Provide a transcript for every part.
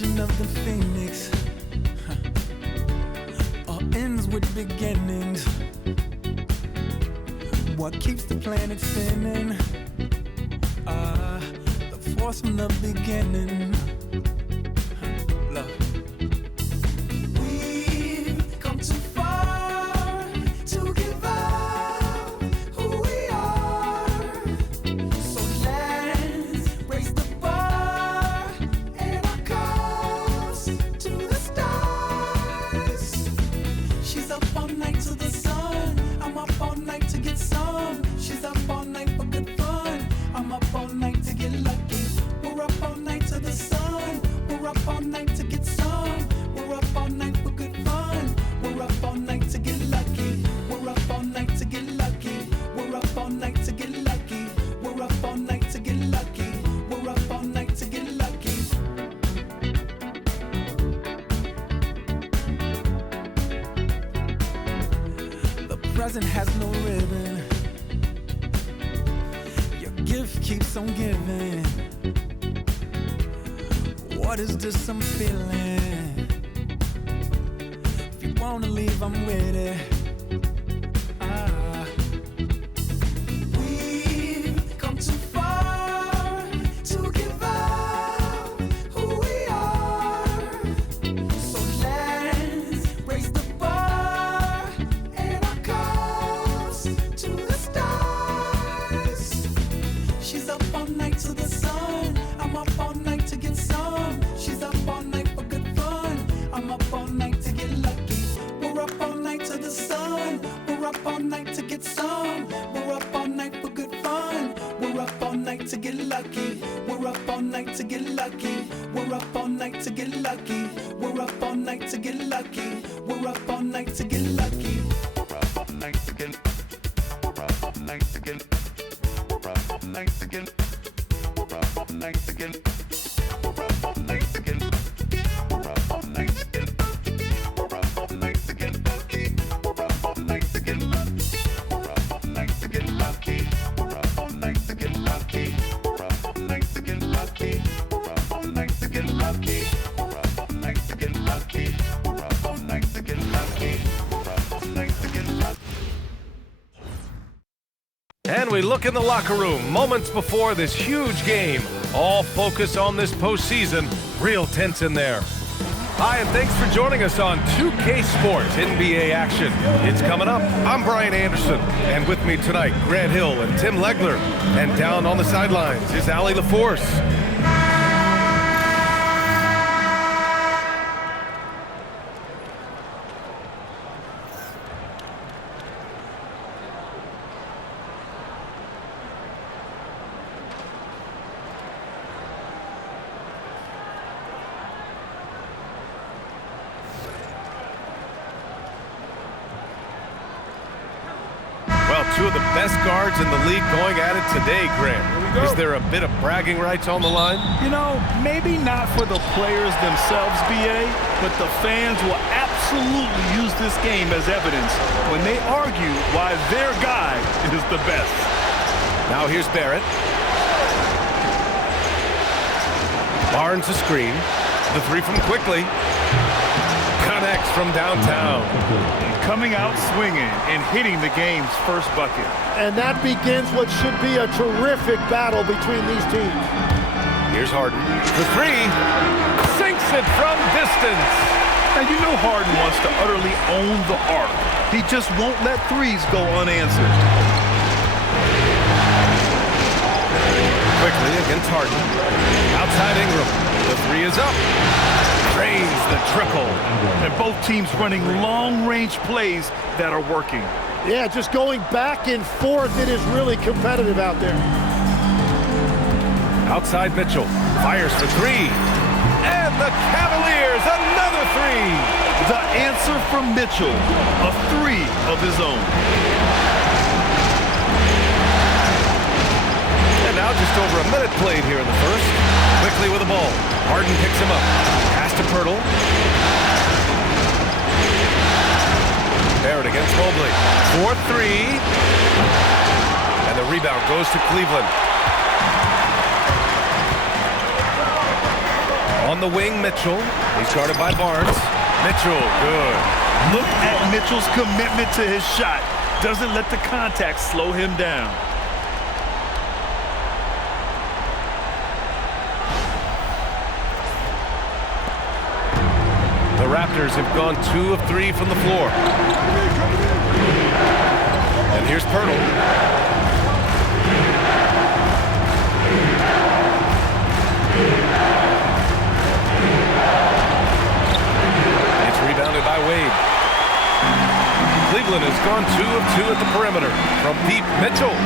legend of the Phoenix all ends with beginnings. What keeps the planet spinning? The force from the beginning. Love. We've come too far to give up who we are. So let's raise the bar and our cups to the stars. She's up all night to the sun. I'm up all night to get some. She's up all night for good fun. I'm up all night to get lucky. We're up all night to the sun. We're up all night to get some. We're up all night for good fun. We're up all night to get lucky. We're up all night to get lucky. We're up all night to get lucky. We're up all night to get lucky. We're up all night to get lucky. The present has no ribbon. Your gift keeps on giving. What is this I'm feeling? If you wanna leave, I'm with it. We've come too far to give up who we are. So let's raise the bar and our cups to the stars. She's up all night to the sun. I'm up all night to get some. She's up all night for good fun. I'm up all night to get lucky. We're up all night to the sun. We're up all night to get some. We're up all night for good fun. We're up all night to get lucky. We're up all night to get lucky. We're up all night to get lucky. We're up all night to get lucky. We're up all night to get lucky. We're up all night to get. We're up all night to get. We're up all night to get. We're up all night to get. We're up all night to get. We're up all night to get. We're up all night to get lucky. We're up all night to get lucky. We're up all night to get lucky. We're up all night to get lucky. We're up all night to get lucky. We're up all night to get lucky. We're up all night to get lucky. We're up all night to get lucky. We're up all night to get lucky. And we look in the locker room moments before this huge game. All focus on this postseason. Real tense in there. Hi, and thanks for joining us on 2K Sports NBA action. It's coming up. I'm Brian Anderson, and with me tonight, Grant Hill and Tim Legler. And down on the sidelines is Allie LaForce. Two of the best guards in the league going at it today, Grant. Is there a bit of bragging rights on the line? You know, maybe not for the players themselves, BA, but the fans will absolutely use this game as evidence when they argue why their guy is the best. Now here's Barrett. Barnes a screen. The three from quickly. Connects from downtown. Coming out swinging and hitting the game's first bucket. And that begins what should be a terrific battle between these teams. Here's Harden. The three. Sinks it from distance. Now, you know Harden wants to utterly own the arc. He just won't let threes go unanswered. Quickly against Harden. Outside Ingram. The three is up. Drains the triple. And both teams running long-range plays that are working. Yeah, just going back and forth. It is really competitive out there. Outside Mitchell. Fires for three. And the Cavaliers, another three. The answer from Mitchell, a three of his own. And now just over a minute played here in the first. Quickly with the ball. Harden picks him up. Pass to Pirtle. Barrett against Mobley. 4-3. And the rebound goes to Cleveland. On the wing, Mitchell. He's guarded by Barnes. Mitchell, good. Look at Mitchell's commitment to his shot. Doesn't let the contact slow him down. The Raptors have gone 2 of 3 from the floor. And here's Pirtle. It's rebounded by Wade. Cleveland has gone 2 of 2 at the perimeter. From deep, Mitchell.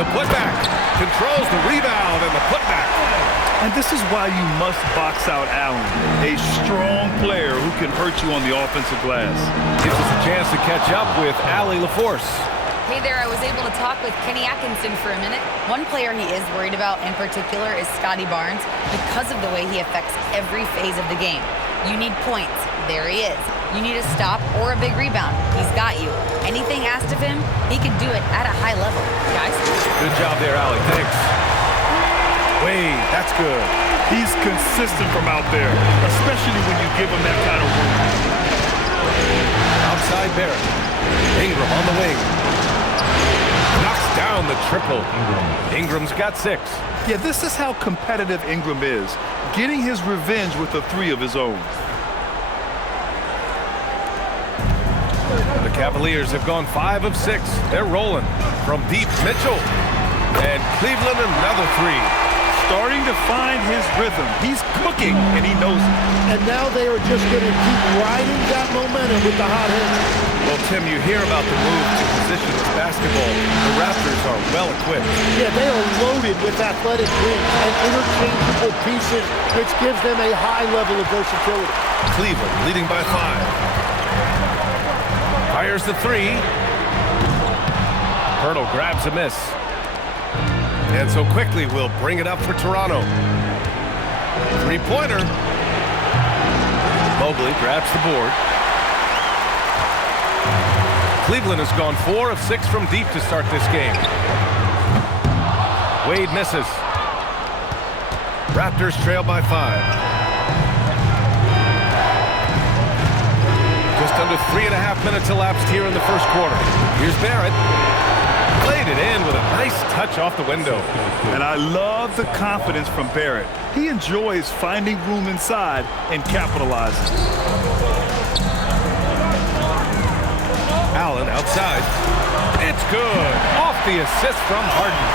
The putback. Controls the rebound and the putback. And this is why you must box out Allen, a strong player who can hurt you on the offensive glass. Gives us a chance to catch up with Allie LaForce. Hey there, I was able to talk with Kenny Atkinson for a minute. One player he is worried about in particular is Scotty Barnes because of the way he affects every phase of the game. You need points. There he is. You need a stop or a big rebound. He's got you. Anything asked of him, he can do it at a high level. Guys? Good job there, Allie. Thanks. Wade, that's good. He's consistent from out there, especially when you give him that kind of room. Outside Barrett. Ingram on the wing. Knocks down the triple. Ingram's got 6. Yeah, this is how competitive Ingram is, getting his revenge with a 3 of his own. The Cavaliers have gone 5 of 6. They're rolling. From deep, Mitchell. And Cleveland another 3. Starting to find his rhythm. He's cooking, and he knows it. And now they are just going to keep riding that momentum with the hot hand. Well, Tim, you hear about the move to positionless basketball. The Raptors are well equipped. Yeah, they are loaded with athletic wings and interchangeable pieces, which gives them a high level of versatility. Cleveland leading by 5. Fires the 3. Pirtle grabs a miss. And so quickly we'll bring it up for Toronto. 3-pointer. Mobley grabs the board. Cleveland has gone 4 of 6 from deep to start this game. Wade misses. Raptors trail by 5. Just under 3.5 minutes elapsed here in the first quarter. Here's Barrett. Played it in with a nice touch off the window. And I love the confidence from Barrett. He enjoys finding room inside and capitalizing. Allen outside. It's good. Off the assist from Harden.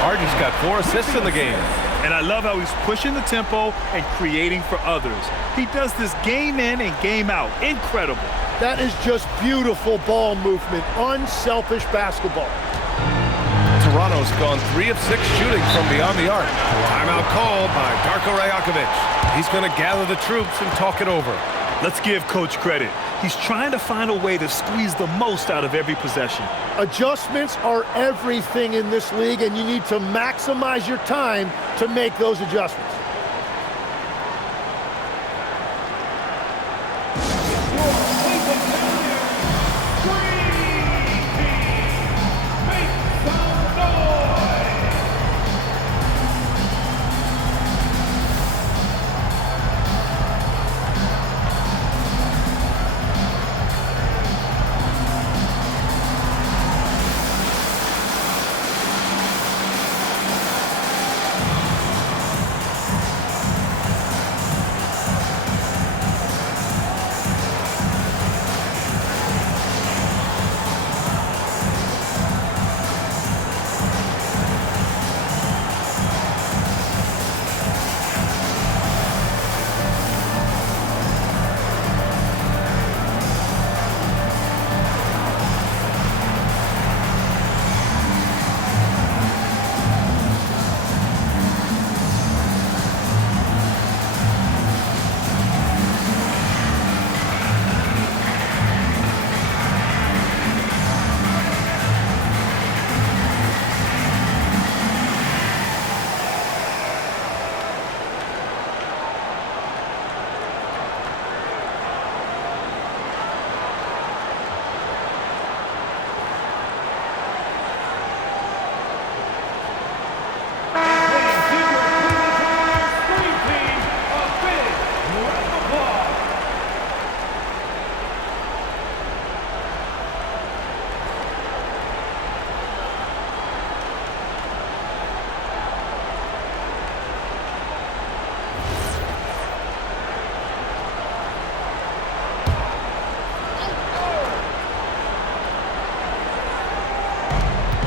Harden's got 4 assists in the game. And I love how he's pushing the tempo and creating for others. He does this game in and game out. Incredible. That is just beautiful ball movement, unselfish basketball. Toronto's gone 3 of 6 shooting from beyond the arc. Timeout called by Darko Rajakovic. He's going to gather the troops and talk it over. Let's give Coach credit. He's trying to find a way to squeeze the most out of every possession. Adjustments are everything in this league, and you need to maximize your time to make those adjustments.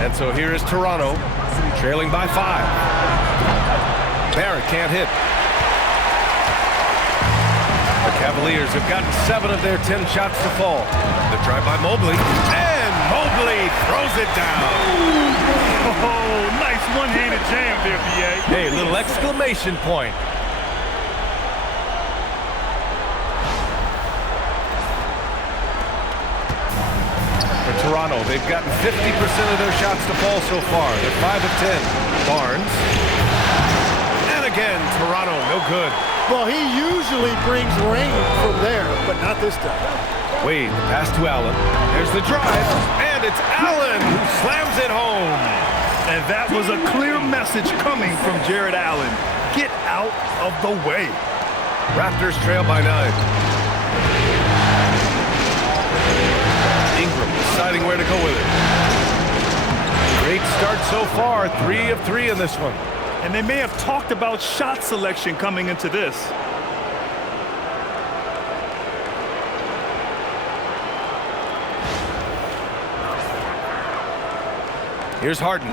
And so here is Toronto, trailing by 5. Barrett can't hit. The Cavaliers have gotten 7 of their 10 shots to fall. The drive by Mobley, and Mobley throws it down. Oh, nice one-handed jam there, B.A. Hey, little exclamation point. For Toronto, they've gotten 50% of their shots to fall so far. They're 5 of 10. Barnes. And again, Toronto, no good. Well, he usually brings rain from there, but not this time. Wade, the pass to Allen. There's the drive, and it's Allen who slams it home. And that was a clear message coming from Jared Allen. Get out of the way. Raptors trail by 9. Ingram deciding where to go with it. Great start so far, 3 of 3 in this one. And they may have talked about shot selection coming into this. Here's Harden.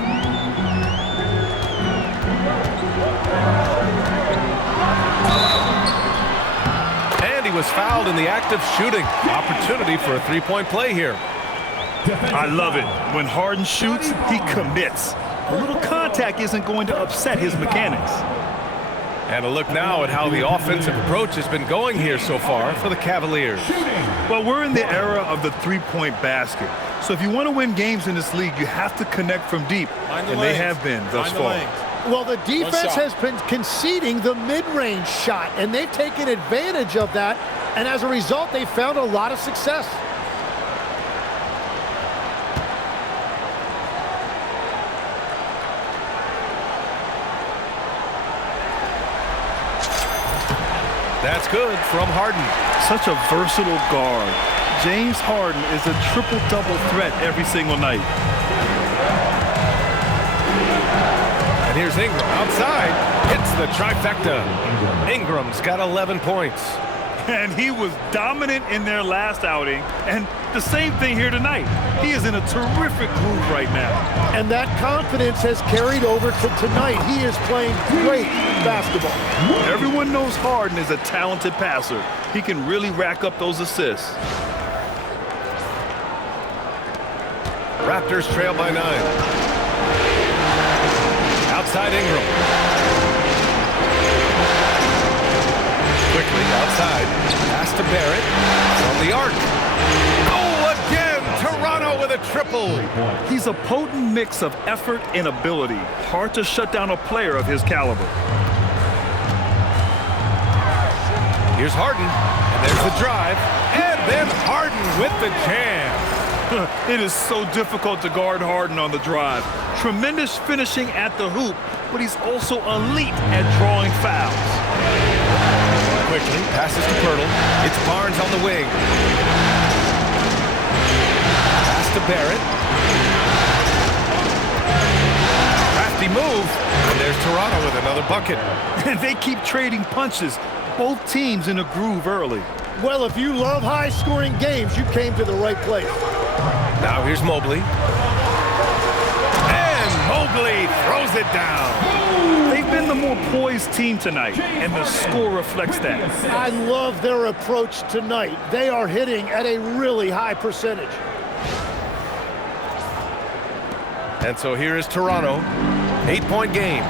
And he was fouled in the act of shooting. Opportunity for a three-point play here. I love it. When Harden shoots, he commits. A little contact isn't going to upset his mechanics. And a look now at how the offensive approach has been going here so far for the Cavaliers. Well, we're in the era of the three-point basket. So if you want to win games in this league, you have to connect from deep. And they have been thus far. Well, the defense has been conceding the mid-range shot, and they've taken advantage of that. And as a result, they've found a lot of success. That's good from Harden. Such a versatile guard. James Harden is a triple-double threat every single night. And here's Ingram outside. Hits the trifecta. Ingram's got 11 points. And he was dominant in their last outing. And the same thing here tonight. He is in a terrific groove right now. And that confidence has carried over to tonight. He is playing great basketball. Everyone knows Harden is a talented passer. He can really rack up those assists. Raptors trail by 9. Outside Ingram. Quickly outside. Pass to Barrett. From the arc. Oh, again! Toronto with a triple. He's a potent mix of effort and ability. Hard to shut down a player of his caliber. Here's Harden. And there's the drive. And then Harden with the jam. It is so difficult to guard Harden on the drive. Tremendous finishing at the hoop, but he's also elite at drawing fouls. Quickly, passes to Pirtle. It's Barnes on the wing. Pass to Barrett. Crafty move. And there's Toronto with another bucket. And they keep trading punches. Both teams in a groove early. Well, if you love high-scoring games, you came to the right place. Now here's Mobley. And Mobley throws it down. They've been the more poised team tonight, and the score reflects that. I love their approach tonight. They are hitting at a really high percentage. And so here is Toronto. 8-point game.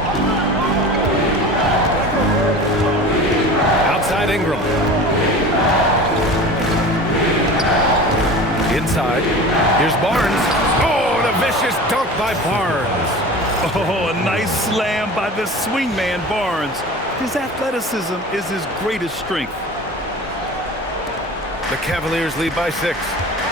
Outside Ingram. Inside. Here's Barnes. Oh, and a vicious dunk by Barnes. Oh, a nice slam by the swingman Barnes. His athleticism is his greatest strength. The Cavaliers lead by 6.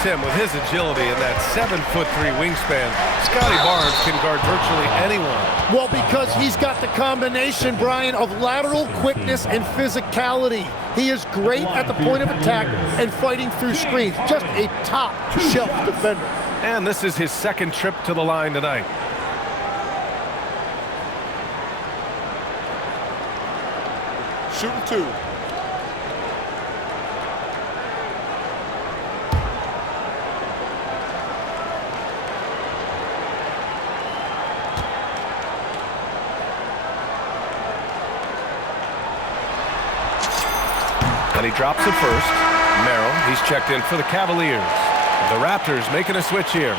Tim, with his agility and that 7'3" wingspan, Scotty Barnes can guard virtually anyone. Well, because he's got the combination, Brian, of lateral quickness and physicality. He is great at the point of attack and fighting through screens. Just a top-shelf defender. And this is his second trip to the line tonight. Shooting 2. And he drops it first. Merrill, he's checked in for the Cavaliers. The Raptors making a switch here.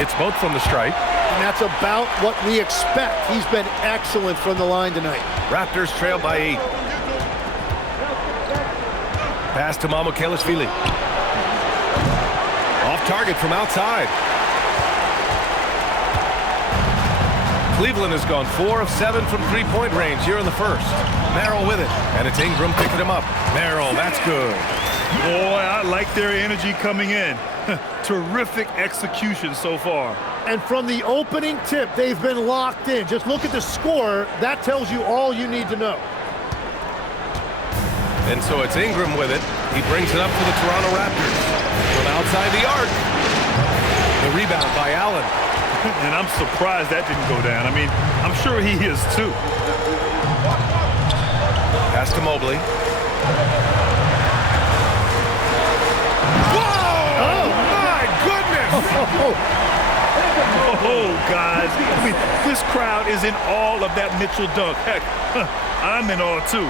It's both from the stripe. And that's about what we expect. He's been excellent from the line tonight. Raptors trail by 8. Pass to Mamukelashvili. Off target from outside. Cleveland has gone 4 of 7 from three-point range here in the first. Merrill with it, and it's Ingram picking him up. Merrill, that's good. Boy, I like their energy coming in. Terrific execution so far. And from the opening tip, they've been locked in. Just look at the score. That tells you all you need to know. And so it's Ingram with it. He brings it up to the Toronto Raptors. From outside the arc. The rebound by Allen. And I'm surprised that didn't go down. I mean, I'm sure he is too. Pass to Mobley. Oh, guys. I mean, this crowd is in awe of that Mitchell dunk. Heck, I'm in awe, too.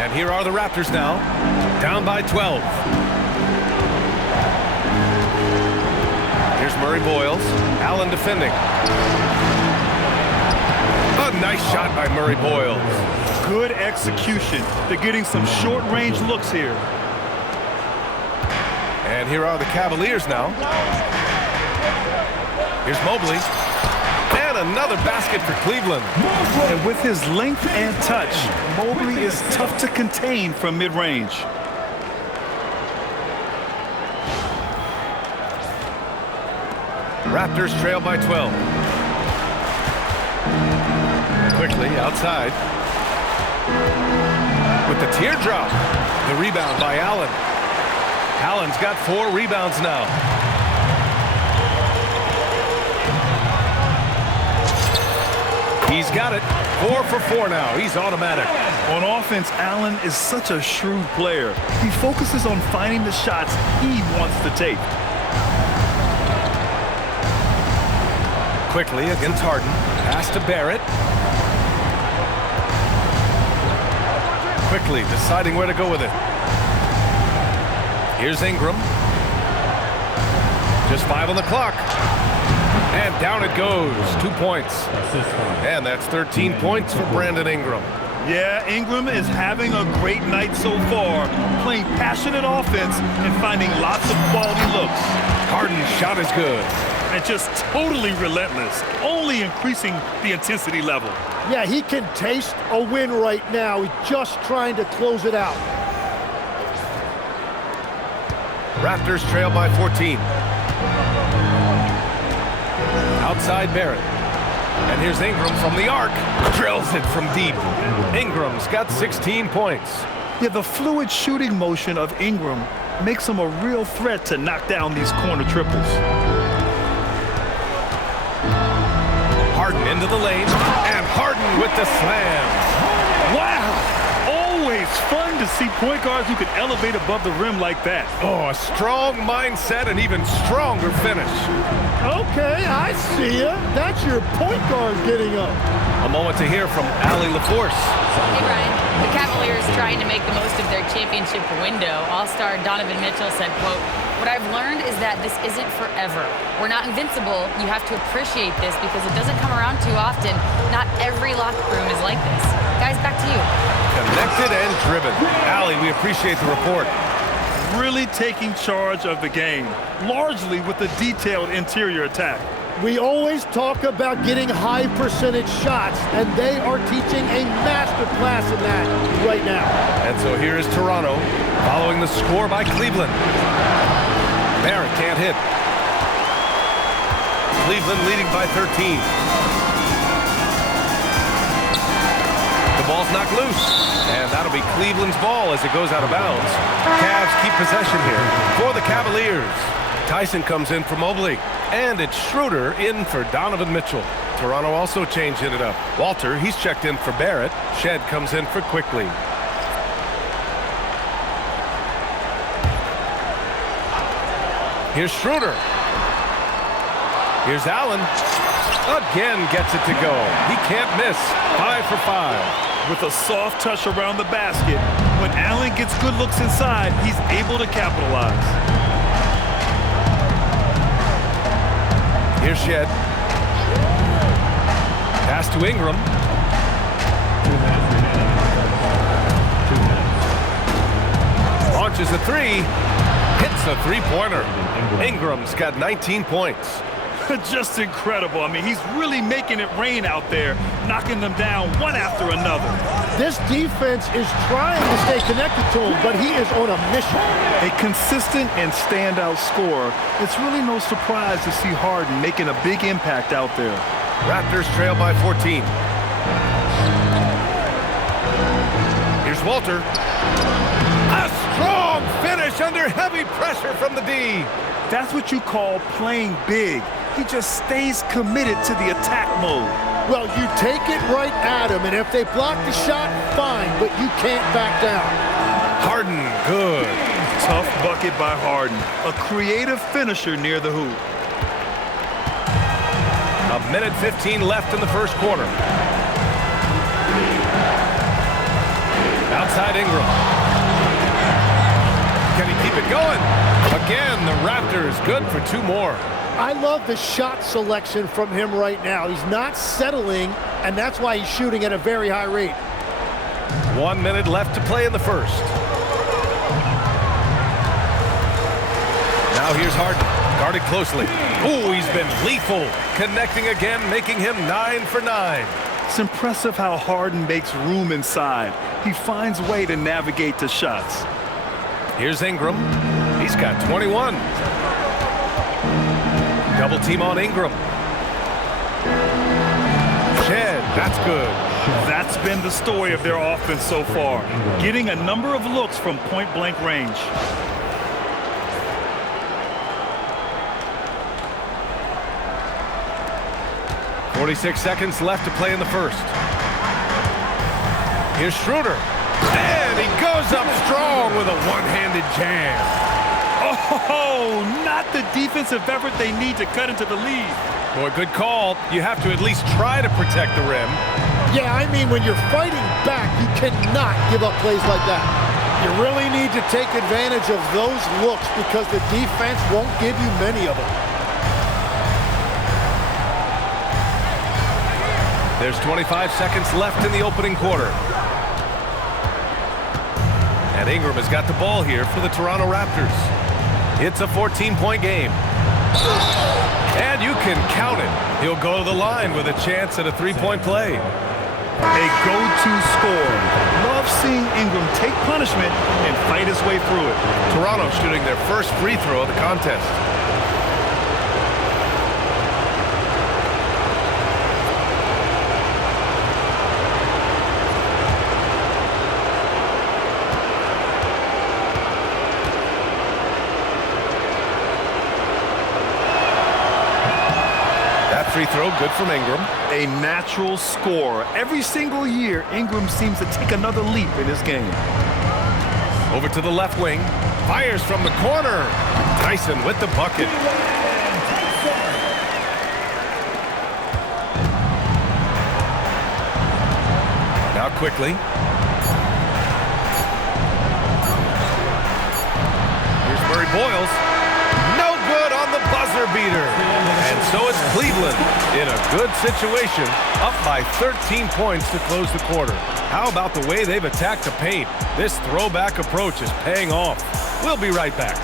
And here are the Raptors now, down by 12. Here's Murray Boyles. Allen defending. A nice shot by Murray Boyles. Good execution. They're getting some short-range looks here. And here are the Cavaliers now. Here's Mobley. And another basket for Cleveland. And with his length and touch, Mobley is tough to contain from mid-range. Raptors trail by 12. Quickly outside. With the teardrop. The rebound by Allen. Allen's got 4 rebounds now. He's got it. 4 for 4 now. He's automatic. On offense, Allen is such a shrewd player. He focuses on finding the shots he wants to take. Quickly against Harden. Pass to Barrett. Quickly deciding where to go with it. Here's Ingram. Just 5 on the clock. And down it goes. 2 points. And that's 13 points for Brandon Ingram. Yeah, Ingram is having a great night so far, playing passionate offense and finding lots of quality looks. Harden's shot is good. And just totally relentless, only increasing the intensity level. Yeah, he can taste a win right now. He's just trying to close it out. Raptors trail by 14. Outside Barrett. And here's Ingram from the arc. Drills it from deep. Ingram's got 16 points. Yeah, the fluid shooting motion of Ingram makes him a real threat to knock down these corner triples. Harden into the lane. And Harden with the slam. Wow! Always fun to see point guards who can elevate above the rim like that. Oh, a strong mindset and even stronger finish. Okay, I see ya. That's your point guard getting up. A moment to hear from Allie LaForce. Hey, Ryan. The Cavaliers trying to make the most of their championship window. All-star Donovan Mitchell said, quote, "What I've learned is that this isn't forever. We're not invincible. You have to appreciate this because it doesn't come around too often. Not every locker room is like this." Guys, back to you. Connected and driven. Allie, we appreciate the report. Really taking charge of the game, largely with a detailed interior attack. We always talk about getting high percentage shots, and they are teaching a master class in that right now. And so here is Toronto following the score by Cleveland. Barrett can't hit. Cleveland leading by 13. The ball's knocked loose. And that'll be Cleveland's ball as it goes out of bounds. Cavs keep possession here for the Cavaliers. Tyson comes in for Mobley. And it's Schroeder in for Donovan Mitchell. Toronto also changing it up. Walter, he's checked in for Barrett. Shed comes in for Quickly. Here's Schroeder. Here's Allen. Again gets it to go. He can't miss. 5 for 5. With a soft touch around the basket, when Allen gets good looks inside, he's able to capitalize. Here's Shed. Pass to Ingram. Launches a three. Hits a three-pointer. Ingram's got 19 points. Just incredible. I mean, he's really making it rain out there, knocking them down one after another. This defense is trying to stay connected to him, but he is on a mission. A consistent and standout scorer. It's really no surprise to see Harden making a big impact out there. Raptors trail by 14. Here's Walter. A strong finish under heavy pressure from the D. That's what you call playing big. He just stays committed to the attack mode. Well, you take it right at him, and if they block the shot, fine, but you can't back down. Harden, good. Tough bucket by Harden. A creative finisher near the hoop. A minute 15 left in the first quarter. Outside Ingram. Can he keep it going? Again, the Raptors good for 2 more. I love the shot selection from him right now. He's not settling, and that's why he's shooting at a very high rate. 1 minute left to play in the first. Now here's Harden, guarded closely. Ooh, he's been lethal. Connecting again, making him 9 for 9. It's impressive how Harden makes room inside. He finds a way to navigate the shots. Here's Ingram. He's got 21. Double team on Ingram. Shed, that's good. That's been the story of their offense so far, getting a number of looks from point-blank range. .46 seconds left to play in the first. Here's Schroeder. And he goes up strong with a one-handed jam. Oh, not the defensive effort they need to cut into the lead. Boy, good call. You have to at least try to protect the rim. Yeah, I mean, when you're fighting back, you cannot give up plays like that. You really need to take advantage of those looks because the defense won't give you many of them. There's 25 seconds left in the opening quarter. And Ingram has got the ball here for the Toronto Raptors. It's a 14-point game. And you can count it. He'll go to the line with a chance at a three-point play. A go-to scorer. Love seeing Ingram take punishment and fight his way through it. Toronto shooting their first free throw of the contest. Free throw, good from Ingram. A natural scorer. Every single year, Ingram seems to take another leap in his game. Over to the left wing. Fires from the corner. Tyson with the bucket. Now quickly. Here's Murray Boyles. No good on the buzzer beater. And so it's Cleveland in a good situation, up by 13 points to close the quarter. How about the way they've attacked the paint? This throwback approach is paying off. We'll be right back.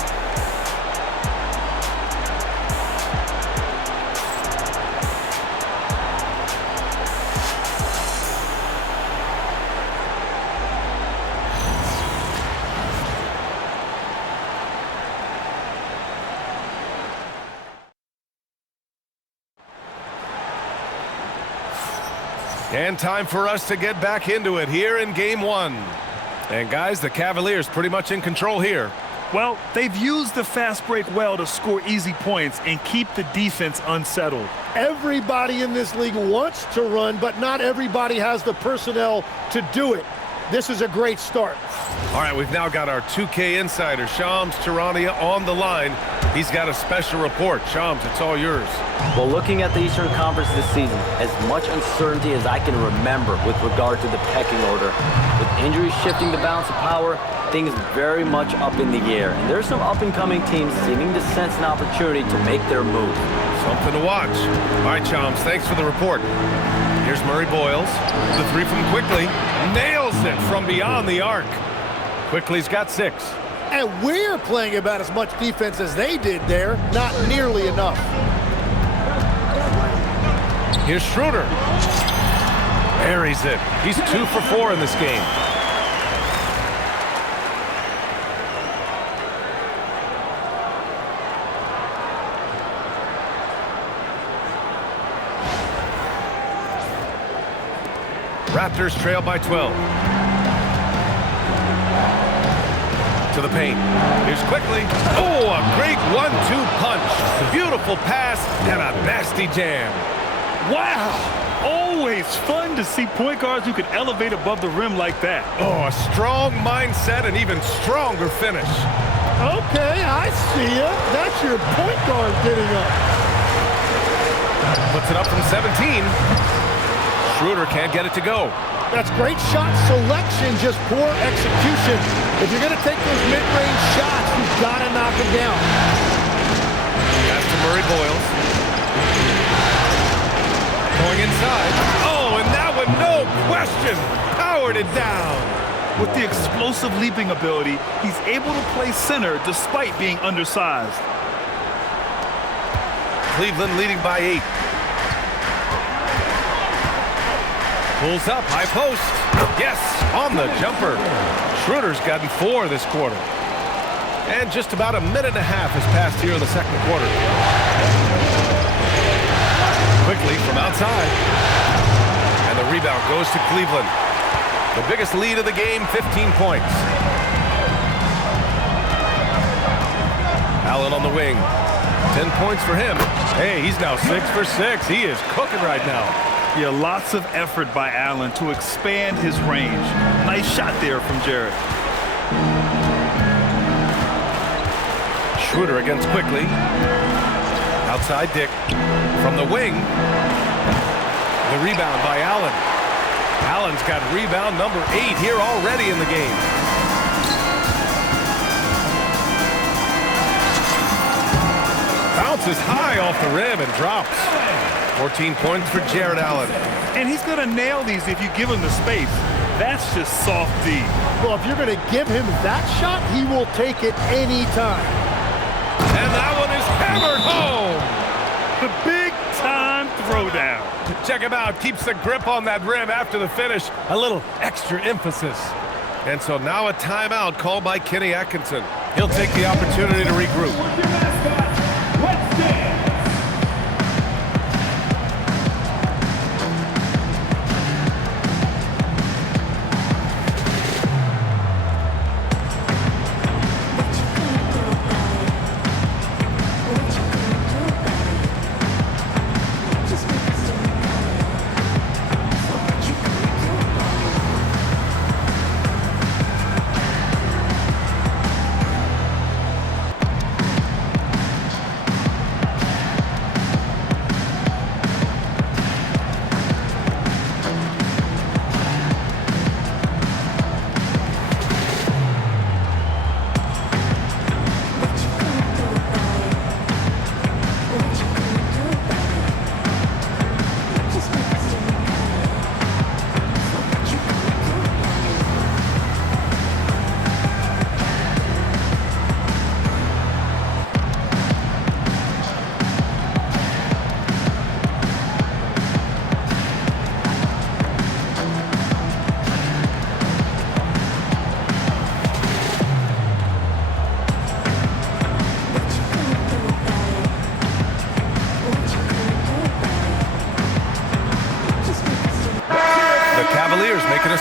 And time for us to get back into it here in game one. And guys, the Cavaliers pretty much in control here. Well, they've used the fast break well to score easy points and keep the defense unsettled. Everybody in this league wants to run, but not everybody has the personnel to do it. This is a great start. All right, we've now got our 2K insider, Shams Charania, on the line. He's got a special report. Shams, it's all yours. Well, looking at the Eastern Conference this season, as much uncertainty as I can remember with regard to the pecking order. With injuries shifting the balance of power, things very much up in the air. And there's some up-and-coming teams seeming to sense an opportunity to make their move. Something to watch. All right, Shams, thanks for the report. Here's Murray Boyles. The three from Quickly. Nails it from beyond the arc. Quickly's got 6. And we're playing about as much defense as they did there. Not nearly enough. Here's Schroeder. Buries it. He's 2 for 4 in this game. Raptors trail by 12. To the paint. Here's Quickly. Oh, a great 1-2 punch. Beautiful pass and a nasty jam. Wow! Always fun to see point guards who can elevate above the rim like that. Oh, a strong mindset and even stronger finish. Okay, I see ya. That's your point guard getting up. Puts it up from 17. Schroeder can't get it to go. That's great shot selection, just poor execution. If you're going to take those mid-range shots, you've got to knock them down. That's to Murray Boyles. Going inside. Oh, and that one, no question, powered it down. With the explosive leaping ability, he's able to play center despite being undersized. Cleveland leading by 8. Pulls up, high post. Yes, on the jumper. Schroeder's gotten 4 this quarter. And just about a minute and a half has passed here in the second quarter. Quickly from outside. And the rebound goes to Cleveland. The biggest lead of the game, 15 points. Allen on the wing. 10 points for him. Hey, he's now 6 for 6. He is cooking right now. Yeah, lots of effort by Allen to expand his range. Nice shot there from Jarrett. Schroeder against Quickly. Outside Dick. From the wing. The rebound by Allen. Allen's got rebound number 8 here already in the game. Bounces high off the rim and drops. 14 points for Jared Allen. And he's going to nail these if you give him the space. That's just soft D. Well, if you're going to give him that shot, he will take it anytime. And that one is hammered home. The big-time throwdown. Check him out. Keeps the grip on that rim after the finish. A little extra emphasis. And so now a timeout called by Kenny Atkinson. He'll take the opportunity to regroup.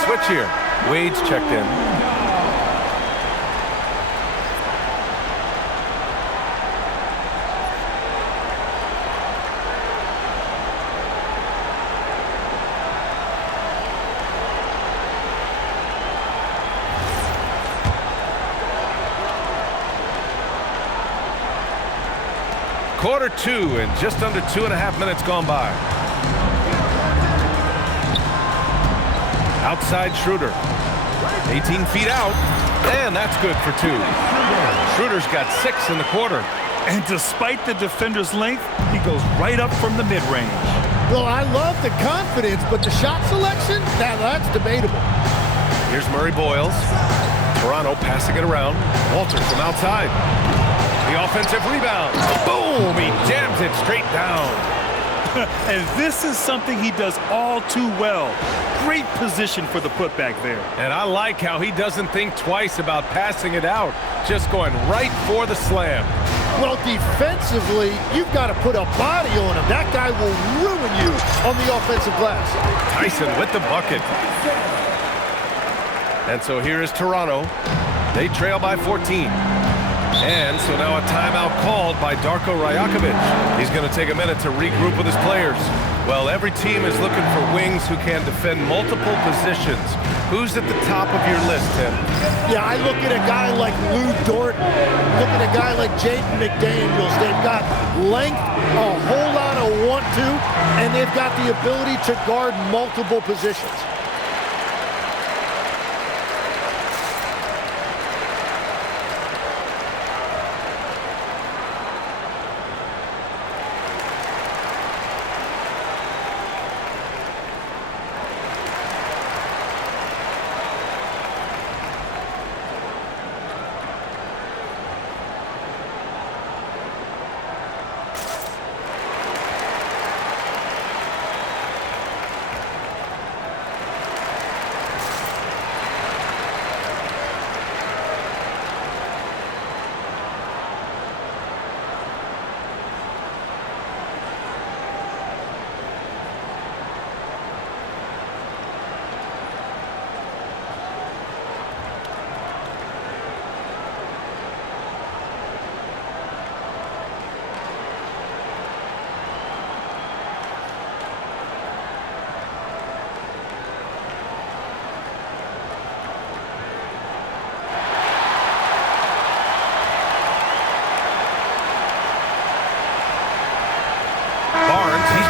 switch here. Wade's checked in. Quarter 2 and just under 2.5 minutes gone by. Outside Schroeder. 18 feet out. And that's good for 2. Schroeder's got 6 in the quarter. And despite the defender's length, he goes right up from the mid-range. Well, I love the confidence, but the shot selection, now that's debatable. Here's Murray Boyles. Toronto passing it around. Walter from outside. The offensive rebound. Boom! He jams it straight down. And this is something he does all too well. Great position for the putback there. And I like how he doesn't think twice about passing it out. Just going right for the slam. Well, defensively, you've got to put a body on him. That guy will ruin you on the offensive glass. Tyson with the bucket. And so here is Toronto. They trail by 14. And so now a timeout called by Darko Rajakovic. He's going to take a minute to regroup with his players. Well, every team is looking for wings who can defend multiple positions. Who's at the top of your list, Tim? Yeah, I look at a guy like Lou Dort. Look at a guy like Jaden McDaniels. They've got length, a whole lot of want-to, and they've got the ability to guard multiple positions.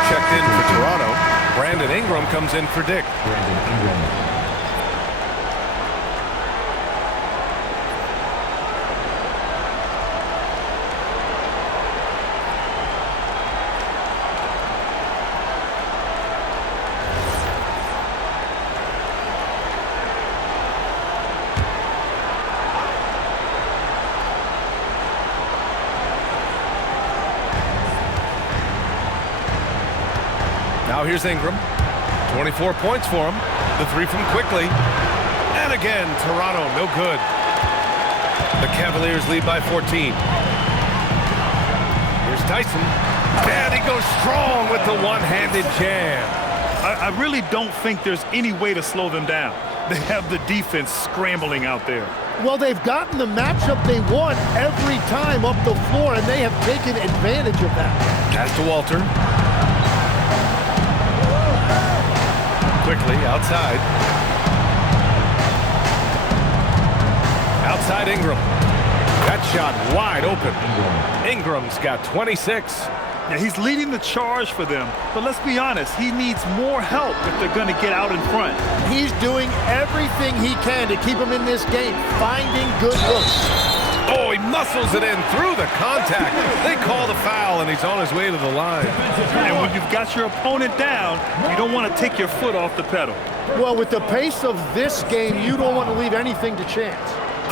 Checked in for Toronto. Brandon Ingram comes in for Dick. Now here's Ingram. 24 points for him. The three from quickly. And again, Toronto, no good. The Cavaliers lead by 14. Here's Tyson. And he goes strong with the one-handed jam. I really don't think there's any way to slow them down. They have the defense scrambling out there. Well, they've gotten the matchup they want every time up the floor, and they have taken advantage of that. Pass to Walter. Quickly, outside. Outside Ingram. That shot wide open. Ingram's got 26. Yeah, he's leading the charge for them, but let's be honest, he needs more help if they're going to get out in front. He's doing everything he can to keep him in this game, finding good looks. Oh, he muscles it in through the contact. They call the foul, and he's on his way to the line. And when you've got your opponent down, you don't want to take your foot off the pedal. Well, with the pace of this game, you don't want to leave anything to chance.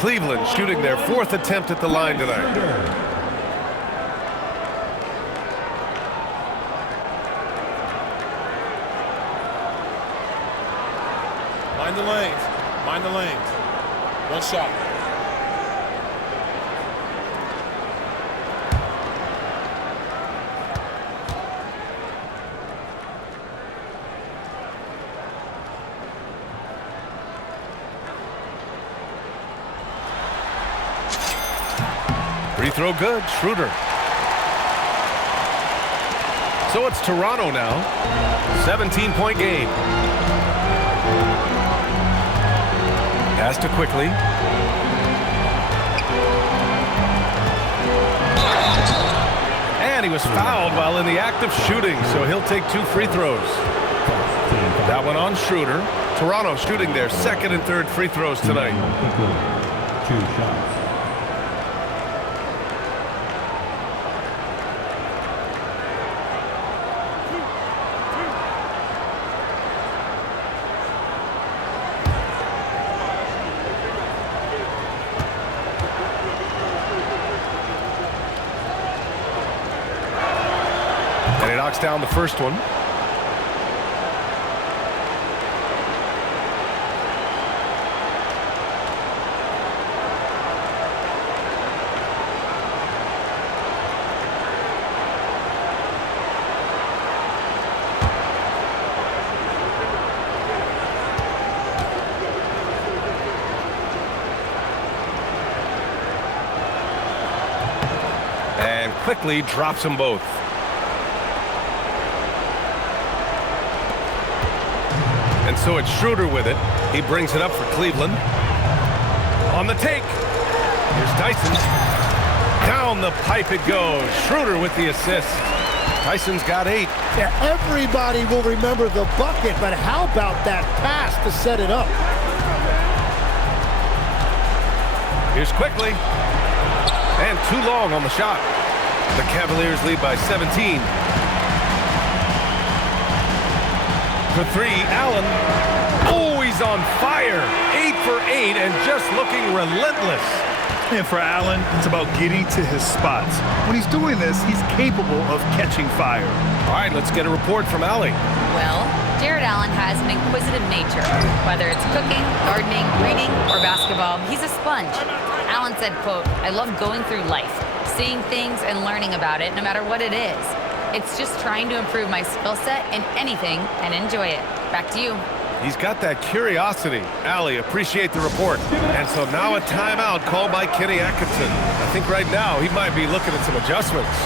Cleveland shooting their 4th attempt at the line tonight. Mind the lanes. Mind the lanes. One shot. throw good. Schroeder. So it's Toronto now. 17-point game. Pass to quickly. And he was fouled while in the act of shooting, so he'll take 2 free throws. That one on Schroeder. Toronto shooting their second and third free throws tonight. 2 shots. And he knocks down the first one. And quickly drops them both. And so it's Schroeder with it. He brings it up for Cleveland. On the take. Here's Tyson. Down the pipe it goes. Schroeder with the assist. Tyson's got 8. Yeah, everybody will remember the bucket, but how about that pass to set it up? Here's quickly. And too long on the shot. The Cavaliers lead by 17. For 3, Allen. Oh, he's on fire. 8 for 8 and just looking relentless. And for Allen, it's about getting to his spots. When he's doing this, he's capable of catching fire. All right, let's get a report from Allie. Well, Jared Allen has an inquisitive nature. Whether it's cooking, gardening, reading, or basketball, he's a sponge. Allen said, quote, "I love going through life, seeing things and learning about it no matter what it is. It's just trying to improve my skill set in anything and enjoy it." Back to you. He's got that curiosity. Allie, appreciate the report. And so now a timeout called by Kenny Atkinson. I think right now he might be looking at some adjustments.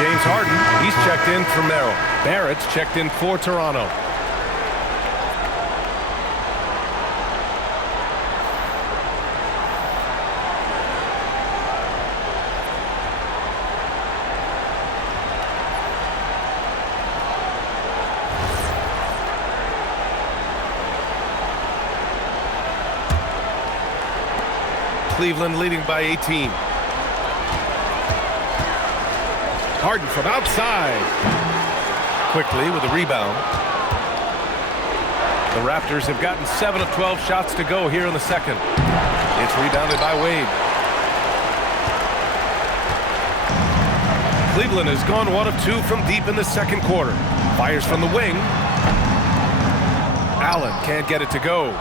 James Harden, he's checked in for Merrill. Barrett's checked in for Toronto. Cleveland leading by 18. Harden from outside. Quickly with a rebound. The Raptors have gotten 7 of 12 shots to go here in the second. It's rebounded by Wade. Cleveland has gone 1 of 2 from deep in the second quarter. Fires from the wing. Allen can't get it to go.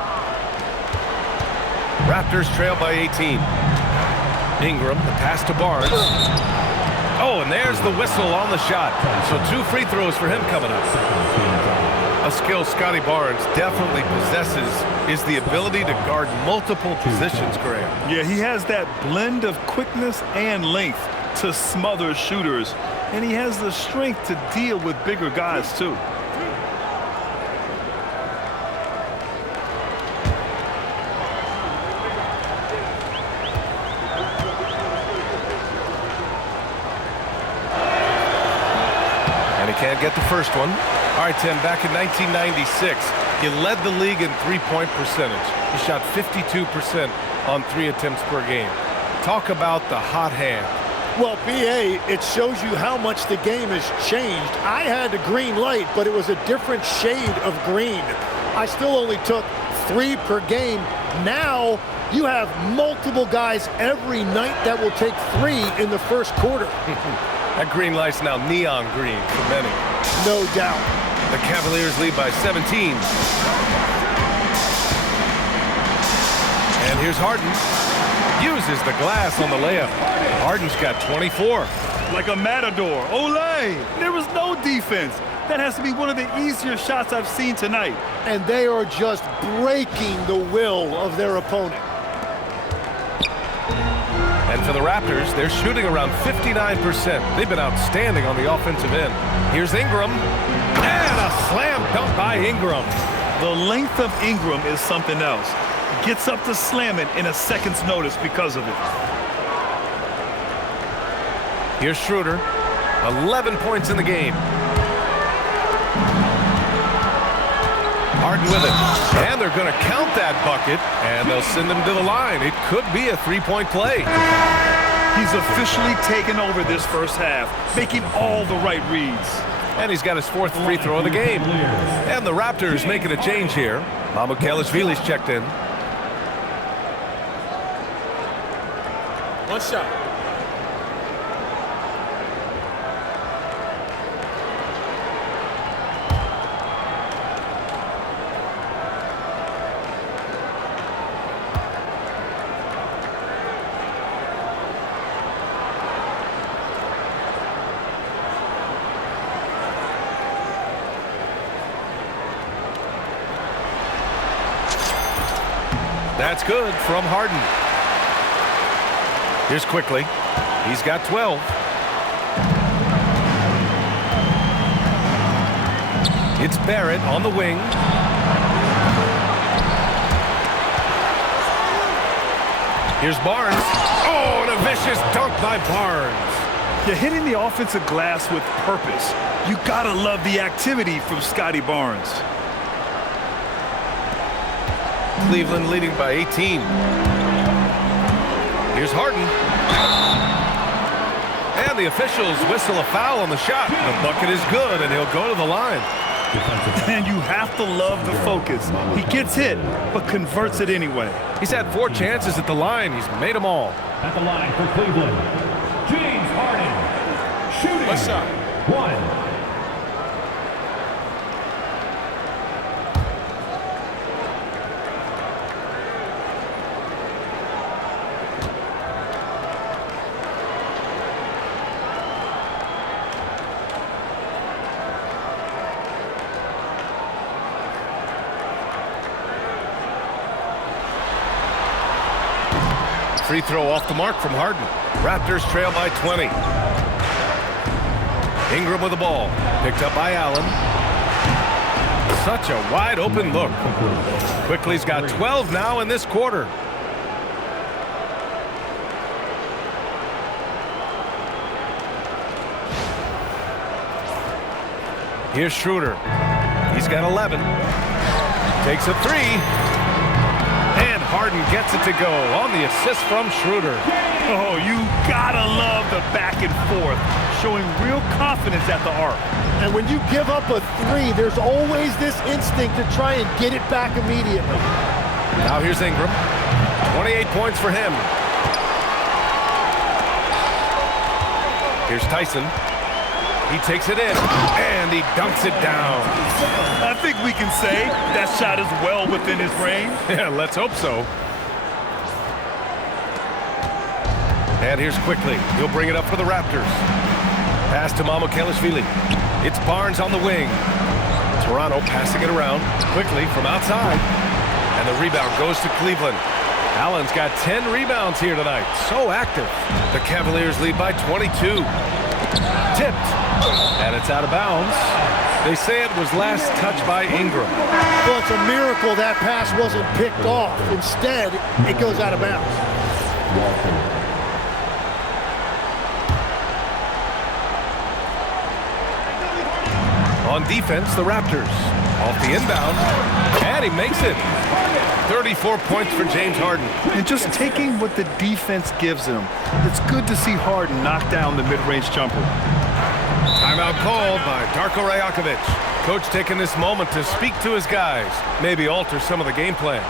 Raptors trail by 18. Ingram, the pass to Barnes. Oh, and there's the whistle on the shot. So 2 free throws for him coming up. A A skill Scotty Barnes definitely possesses is the ability to guard multiple positions, Graham. Yeah, he has that blend of quickness and length to smother shooters, and he has the strength to deal with bigger guys, too. Can't get the first one. All right, Tim, back in 1996, you led the league in three-point percentage. You shot 52% on 3 attempts per game. Talk about the hot hand. Well, BA, it shows you how much the game has changed. I had a green light, but it was a different shade of green. I still only took 3 per game. Now, you have multiple guys every night that will take 3 in the first quarter. That green light's now neon green for many. No doubt. The Cavaliers lead by 17. And here's Harden. Uses the glass on the layup. Harden's got 24. Like a matador. Olay! There was no defense. That has to be one of the easier shots I've seen tonight. And they are just breaking the will of their opponent. And for the Raptors, they're shooting around 59%. They've been outstanding on the offensive end. Here's Ingram. And a slam dunk by Ingram. The length of Ingram is something else. Gets up to slam it in a second's notice because of it. Here's Schroeder. 11 points in the game. Harden with it. And they're going to count that bucket, and they'll send him to the line. It could be a three-point play. He's officially taken over this first half, making all the right reads. And he's got his 4th free throw of the game. And the Raptors making a change here. Mamukelashvili's checked in. One shot. That's good from Harden. Here's Quickly. He's got 12. It's Barrett on the wing. Here's Barnes. Oh, and a vicious dunk by Barnes. You're hitting the offensive glass with purpose. You gotta love the activity from Scotty Barnes. Cleveland leading by 18. Here's Harden. And the officials whistle a foul on the shot. The bucket is good, and he'll go to the line. And you have to love the focus. He gets hit, but converts it anyway. He's had 4 chances at the line. He's made them all. At the line for Cleveland, James Harden. Shooting. One shot. 1. Free throw off the mark from Harden. Raptors trail by 20. Ingram with the ball. Picked up by Allen. Such a wide open look. Quickly's got 12 now in this quarter. Here's Schroeder. He's got 11. Takes a 3. And Harden gets it to go on the assist from Schroeder. Oh, you gotta love the back and forth, showing real confidence at the arc. And when you give up a 3, there's always this instinct to try and get it back immediately. Now here's Ingram. 28 points for him. Here's Tyson. He takes it in, and he dunks it down. I think we can say that shot is well within his range. Yeah, let's hope so. And here's Quickly. He'll bring it up for the Raptors. Pass to Mamukelashvili. It's Barnes on the wing. Toronto passing it around quickly from outside. And the rebound goes to Cleveland. Allen's got 10 rebounds here tonight. So active. The Cavaliers lead by 22. Tipped. And it's out of bounds. They say it was last touched by Ingram. Well, it's a miracle that pass wasn't picked off. Instead, it goes out of bounds. On defense, the Raptors. Off the inbound. And he makes it. 34 points for James Harden. And just taking what the defense gives him, it's good to see Harden knock down the mid-range jumper. Timeout called by Darko Rajakovic. Coach taking this moment to speak to his guys, maybe alter some of the game plan.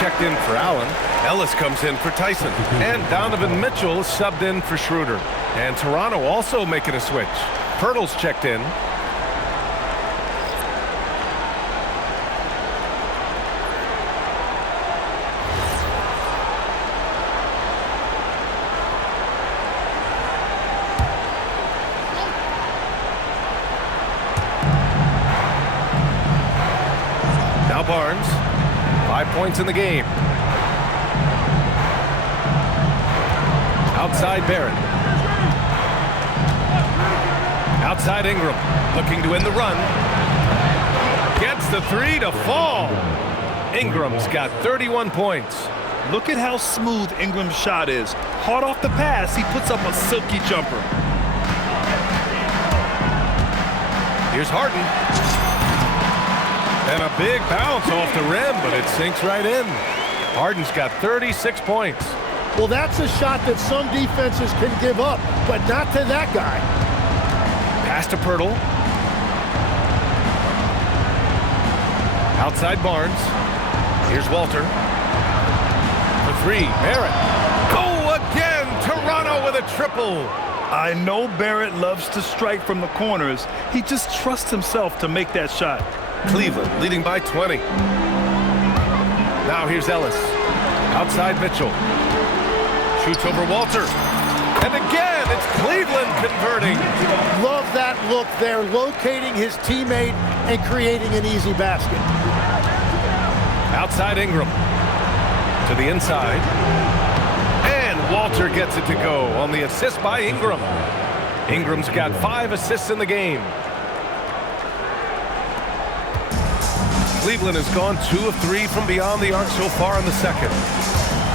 Checked in for Allen. Ellis comes in for Tyson. And Donovan Mitchell subbed in for Schroeder. And Toronto also making a switch. Pirtle's checked in. Now Barnes. 5 points in the game. Outside Barrett. Outside Ingram. Looking to win the run. Gets the three to fall. Ingram's got 31 points. Look at how smooth Ingram's shot is. Hard off the pass, he puts up a silky jumper. Here's Harden. And a big bounce off the rim, but it sinks right in. Harden's got 36 points. Well, that's a shot that some defenses can give up, but not to that guy. Pass to Pirtle. Outside Barnes. Here's Walter. For three, Barrett. Go again! Toronto with a triple. I know Barrett loves to strike from the corners. He just trusts himself to make that shot. Cleveland leading by 20. Now here's Ellis. Outside Mitchell. Shoots over Walter. And again, it's Cleveland converting. Love that look there, locating his teammate and creating an easy basket. Outside Ingram. To the inside. And Walter gets it to go on the assist by Ingram. Ingram's got 5 assists in the game. Cleveland has gone 2 of 3 from beyond the arc so far in the second.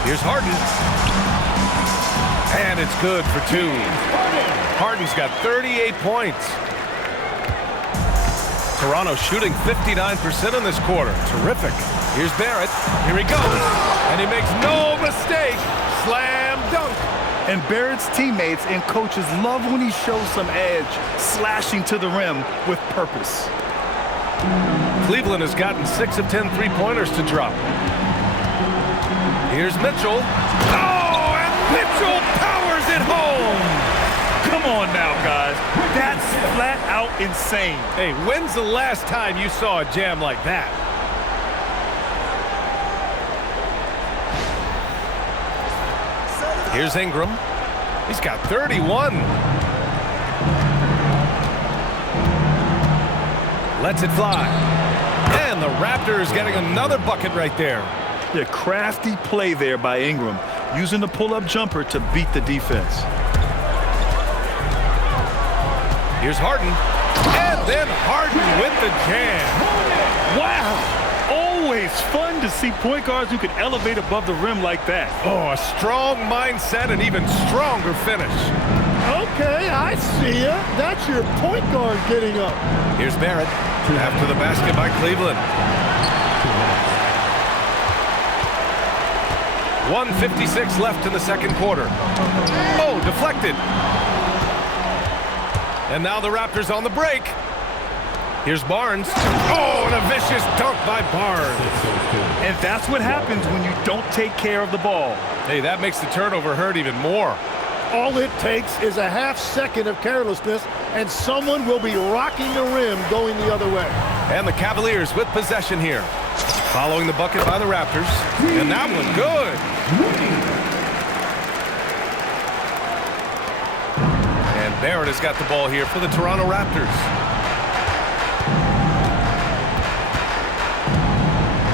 Here's Harden. And it's good for 2. Harden's got 38 points. Toronto shooting 59% in this quarter. Terrific. Here's Barrett. Here he goes. And he makes no mistake. Slam dunk. And Barrett's teammates and coaches love when he shows some edge, slashing to the rim with purpose. Cleveland has gotten 6 of 10 three-pointers to drop. Here's Mitchell. Oh, and Mitchell powers it home. Come on now, guys. That's flat out insane. Hey, when's the last time you saw a jam like that? Here's Ingram. He's got 31. Lets it fly. And the Raptors getting another bucket right there. Yeah, crafty play there by Ingram, using the pull-up jumper to beat the defense. Here's Harden. And then Harden with the jam. Wow. Always fun to see point guards who can elevate above the rim like that. Oh, a strong mindset and even stronger finish. Okay, I see ya. That's your point guard getting up. Here's Barrett after the basket by Cleveland. 1:56 left in the second quarter. Oh, deflected. And now the Raptors on the break. Here's Barnes. Oh, and a vicious dunk by Barnes. And that's what happens when you don't take care of the ball. Hey, that makes the turnover hurt even more. All it takes is a half second of carelessness, and someone will be rocking the rim going the other way. And the Cavaliers with possession here. Following the bucket by the Raptors. And that one good. And Barrett has got the ball here for the Toronto Raptors.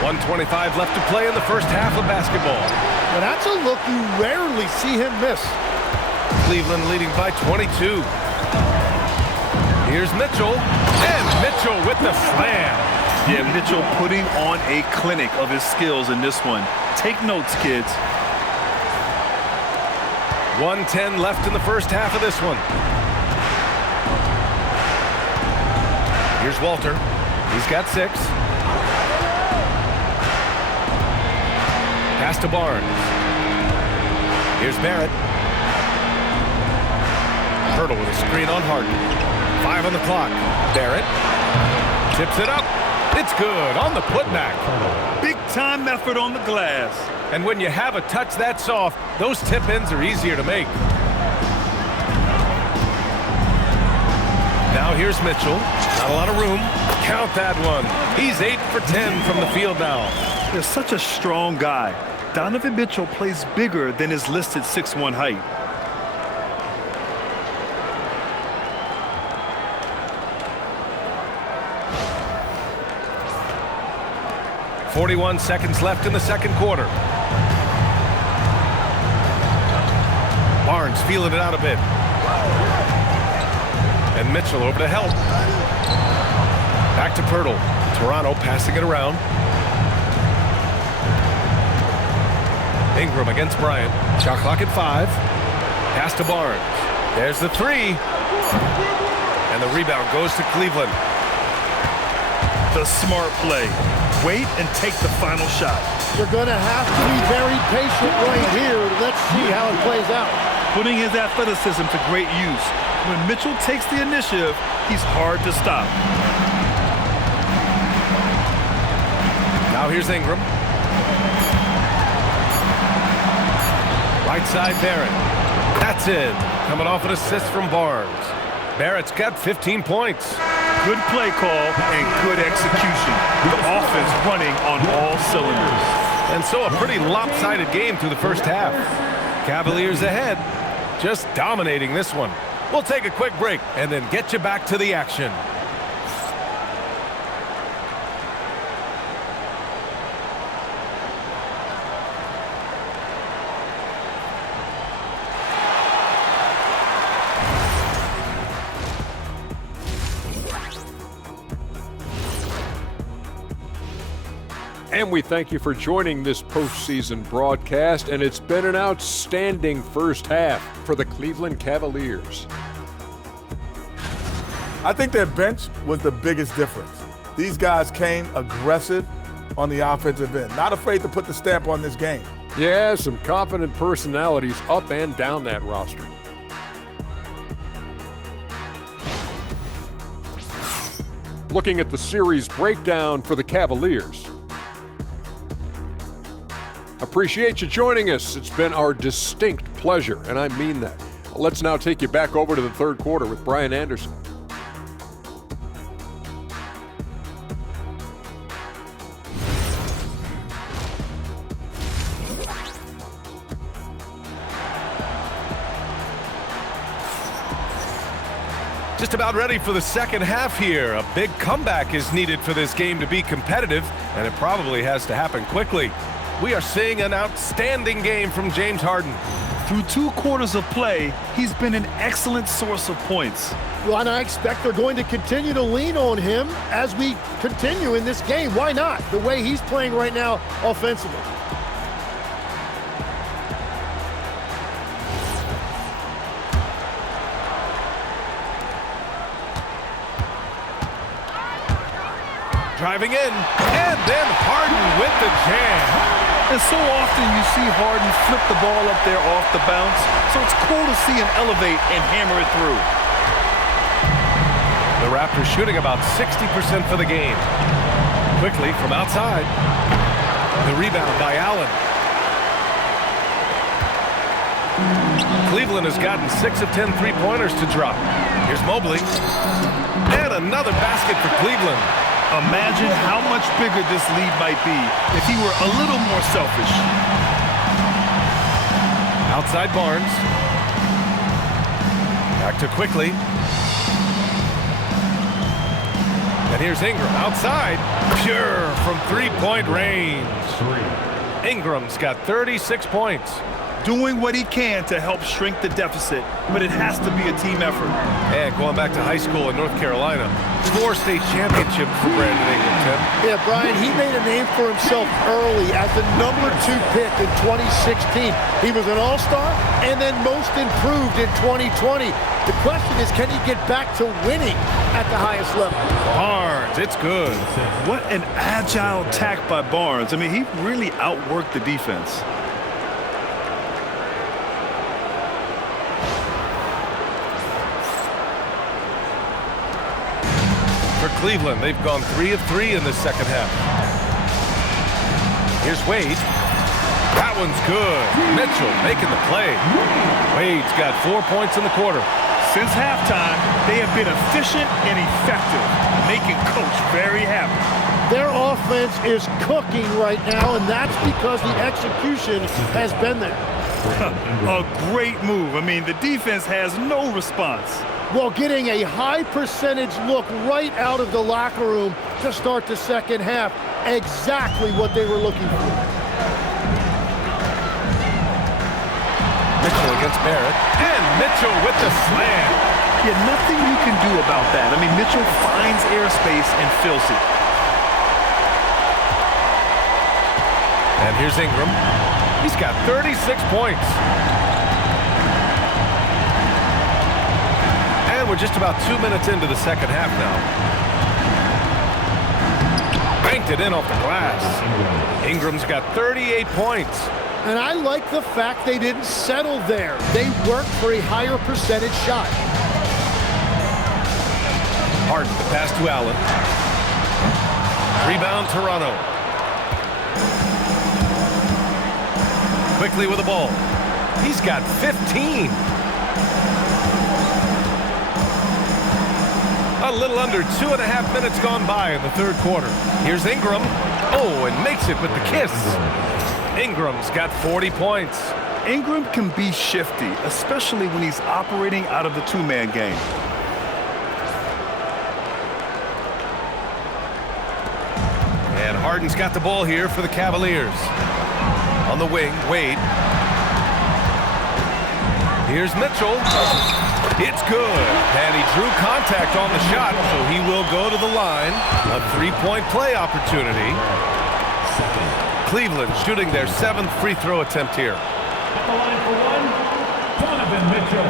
1:25 left to play in the first half of basketball. Well, that's a look you rarely see him miss. Cleveland leading by 22. Here's Mitchell. And Mitchell with the slam. Yeah, Mitchell putting on a clinic of his skills in this one. Take notes, kids. 1:10 left in the first half of this one. Here's Walter. He's got 6. Pass to Barnes. Here's Barrett. Hurdle with a screen on Harden. 5 on the clock. Barrett tips it up. It's good on the putback. Big time effort on the glass. And when you have a touch that soft, those tip-ins are easier to make. Now here's Mitchell. Not a lot of room. Count that one. He's 8 for 10 from the field now. They're such a strong guy. Donovan Mitchell plays bigger than his listed 6'1" height. .41 left in the second quarter. Barnes feeling it out a bit. And Mitchell over to help. Back to Pirtle. Toronto passing it around. Ingram against Bryant. Shot clock at 5. Pass to Barnes. There's the 3. And the rebound goes to Cleveland. The smart play. Wait and take the final shot. You're going to have to be very patient right here. Let's see how it plays out. Putting his athleticism to great use. When Mitchell takes the initiative, he's hard to stop. Now here's Ingram. Right side Barrett. That's it. Coming off an assist from Barnes. Barrett's got 15 points. Good play call and good execution. The offense running on all cylinders. And so a pretty lopsided game through the first half. Cavaliers ahead, just dominating this one. We'll take a quick break and then get you back to the action. And we thank you for joining this postseason broadcast, and it's been an outstanding first half for the Cleveland Cavaliers. I think their bench was the biggest difference. These guys came aggressive on the offensive end, not afraid to put the stamp on this game. Yeah, some confident personalities up and down that roster. Looking at the series breakdown for the Cavaliers. Appreciate you joining us. It's been our distinct pleasure, and I mean that. Let's now take you back over to the third quarter with Brian Anderson. Just about ready for the second half here. A big comeback is needed for this game to be competitive, and it probably has to happen quickly. We are seeing an outstanding game from James Harden. Through 2 quarters of play, he's been an excellent source of points. Well, and I expect they're going to continue to lean on him as we continue in this game. Why not? The way he's playing right now offensively. Driving in, and then Harden with the jam. And so often you see Harden flip the ball up there off the bounce, so it's cool to see him elevate and hammer it through. The Raptors shooting about 60% for the game. Quickly from outside. The rebound by Allen. Cleveland has gotten 6 of 10 three-pointers to drop. Here's Mobley. And another basket for Cleveland. Imagine how much bigger this lead might be if he were a little more selfish. Outside Barnes. Back to Quickly. And here's Ingram outside. Pure from three-point range. Ingram's got 36 points. Doing what he can to help shrink the deficit, but it has to be a team effort. And going back to high school in North Carolina, 4 state championships for Brandon Ingram, Tim. Yeah, Brian, he made a name for himself early as the #2 pick in 2016. He was an all-star and then most improved in 2020. The question is, can he get back to winning at the highest level? Barnes, it's good. What an agile attack by Barnes. I mean, he really outworked the defense. For Cleveland, they've gone 3 of 3 in the second half. Here's Wade. That one's good. Mitchell making the play. Wade's got 4 points in the quarter. Since halftime, they have been efficient and effective, making Coach very happy. Their offense is cooking right now, and that's because the execution has been there. A great move. I mean, the defense has no response. Well, getting a high percentage look right out of the locker room to start the second half. Exactly what they were looking for. Mitchell against Barrett. And Mitchell with the slam. Yeah, nothing you can do about that. I mean, Mitchell finds airspace and fills it. And here's Ingram. He's got 36 points. And we're just about 2 minutes into the second half now. Banked it in off the glass. Ingram's got 38 points. And I like the fact they didn't settle there. They worked for a higher percentage shot. Harden, the pass to Allen. Rebound, Toronto. Quickly with the ball. He's got 15. A little under 2.5 minutes gone by in the third quarter. Here's Ingram. Oh, and makes it with the kiss. Ingram's got 40 points. Ingram can be shifty, especially when he's operating out of the two-man game. And Harden's got the ball here for the Cavaliers. On the wing, Wade. Here's Mitchell. It's good. And he drew contact on the shot, so he will go to the line. A three-point play opportunity. Cleveland shooting their 7th free throw attempt here. At the line for one, Donovan Mitchell.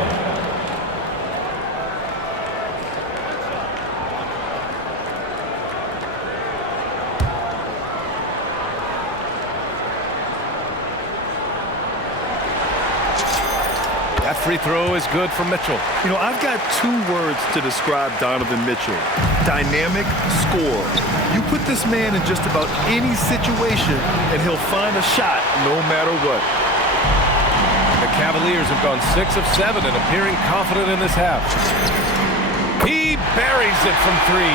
That free throw is good for Mitchell. You know, I've got 2 words to describe Donovan Mitchell. Dynamic, score. You put this man in just about any situation, and he'll find a shot no matter what. The Cavaliers have gone 6 of 7 and appearing confident in this half. He buries it from 3.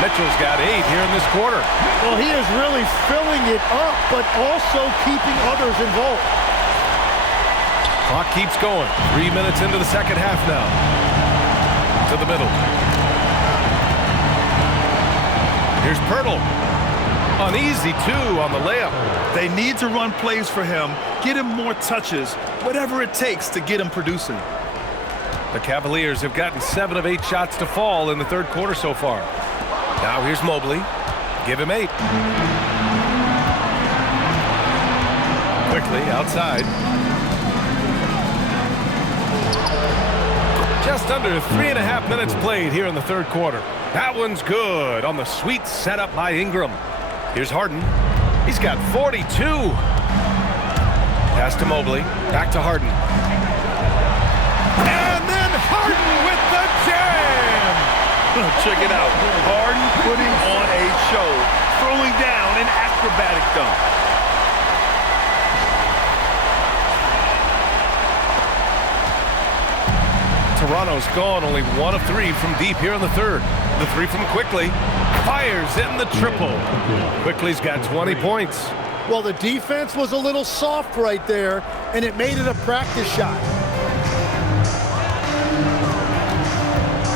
Mitchell's got 8 here in this quarter. Well, he is really filling it up, but also keeping others involved. Clock keeps going. 3 minutes into the second half now. To the middle. Here's Pirtle. An easy 2 on the layup. They need to run plays for him, get him more touches, whatever it takes to get him producing. The Cavaliers have gotten 7 of 8 shots to fall in the third quarter so far. Now here's Mobley. Give him 8. Quickly outside. Just under 3.5 minutes played here in the third quarter. That one's good on the sweet setup by Ingram. Here's Harden. He's got 42. Pass to Mobley. Back to Harden. And then Harden with the jam! Check it out. Harden putting on a show, throwing down an acrobatic dunk. Toronto's gone only 1 of 3 from deep here in the third. The 3 from Quickly. Fires in the triple. Quickly's got 20 points. Well, the defense was a little soft right there, and it made it a practice shot.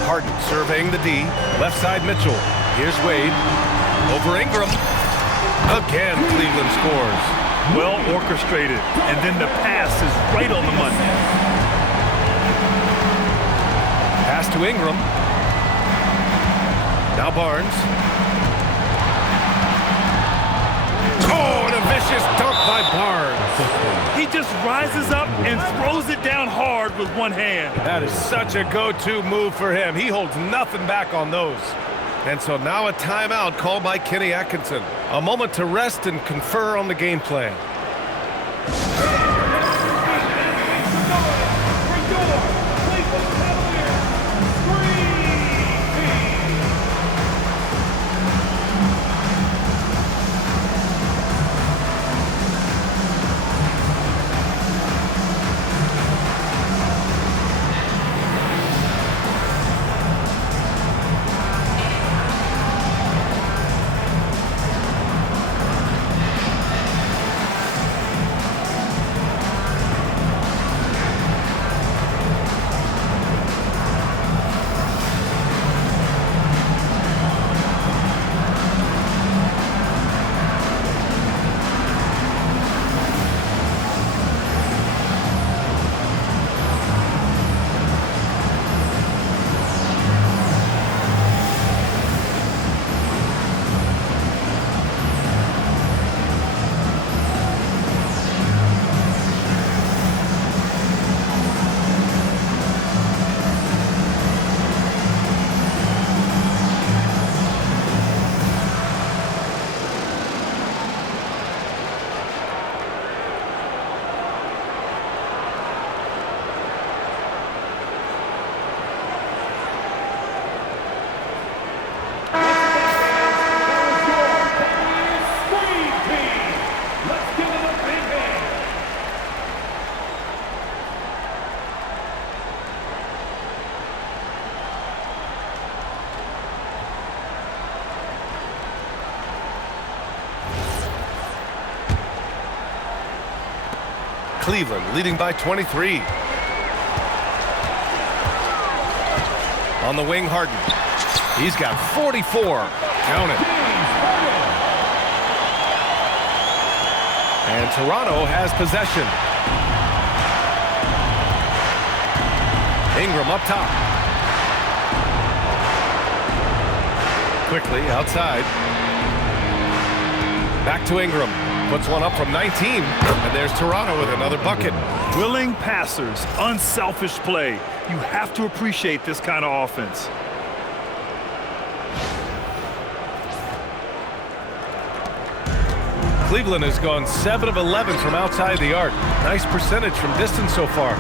Harden surveying the D. Left side Mitchell. Here's Wade. Over Ingram. Again, Cleveland scores. Well orchestrated, and then the pass is right on the money. Pass to Ingram. Now Barnes. Oh, and a vicious dunk by Barnes. He just rises up and throws it down hard with one hand. That is such a go-to move for him. He holds nothing back on those. And so now a timeout called by Kenny Atkinson. A moment to rest and confer on the game plan. Cleveland leading by 23. On the wing, Harden. He's got 44. Count it. And Toronto has possession. Ingram up top. Quickly outside. Back to Ingram. Puts one up from 19. And there's Toronto with another bucket. Willing passers, unselfish play. You have to appreciate this kind of offense. Cleveland has gone 7 of 11 from outside the arc. Nice percentage from distance so far.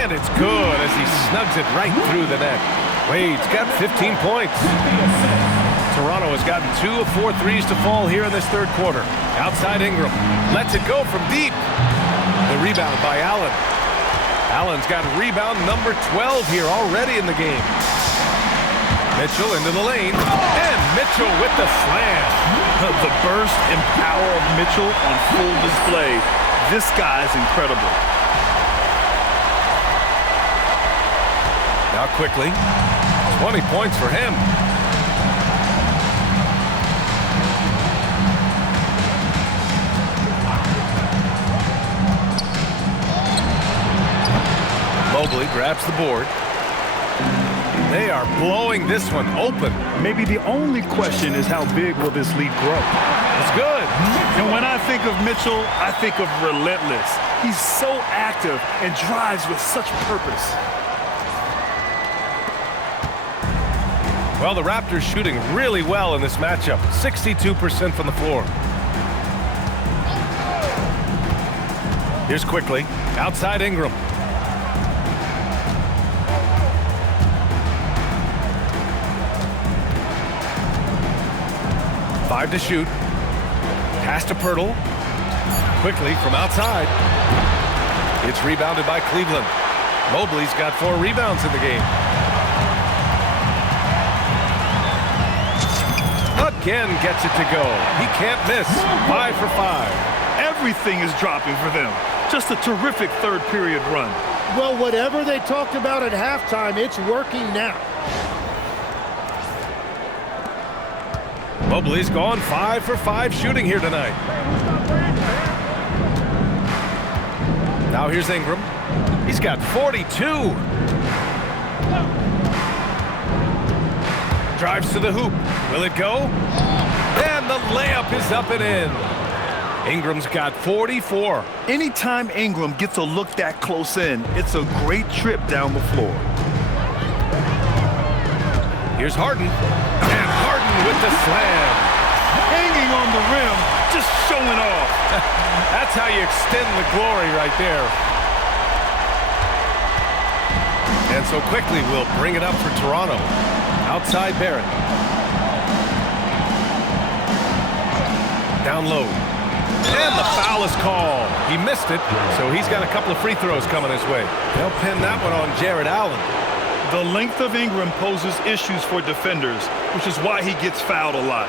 And it's good as he snugs it right through the net. Wade's got 15 points. Toronto has gotten 2 of 4 threes to fall here in this third quarter. Outside Ingram. Lets it go from deep. The rebound by Allen. Allen's got rebound number 12 here already in the game. Mitchell into the lane, and Mitchell with the slam. The burst and power of Mitchell on full display. This guy's incredible. Now quickly, 20 points for him. Mobley grabs the board. They are blowing this one open. Maybe the only question is how big will this lead grow? It's good. And when I think of Mitchell, I think of relentless. He's so active and drives with such purpose. Well, the Raptors shooting really well in this matchup. 62% from the floor. Here's quickly. Outside Ingram. Five to shoot. Pass to Pirtle. Quickly from outside. It's rebounded by Cleveland. Mobley's got 4 rebounds in the game. Again gets it to go. He can't miss. 5 for 5. Everything is dropping for them. Just a terrific third period run. Well, whatever they talked about at halftime, it's working now. Mobley's gone 5 for 5 shooting here tonight. Now here's Ingram. He's got 42. Drives to the hoop. Will it go? And the layup is up and in. Ingram's got 44. Anytime Ingram gets a look that close in, it's a great trip down the floor. Here's Harden. And Harden with the slam. Hanging on the rim, just showing off. That's how you extend the glory right there. And so quickly we'll bring it up for Toronto. Outside Barrett. Down low. And the foul is called. He missed it, so he's got a couple of free throws coming his way. They'll pin that one on Jared Allen. The length of Ingram poses issues for defenders, which is why he gets fouled a lot.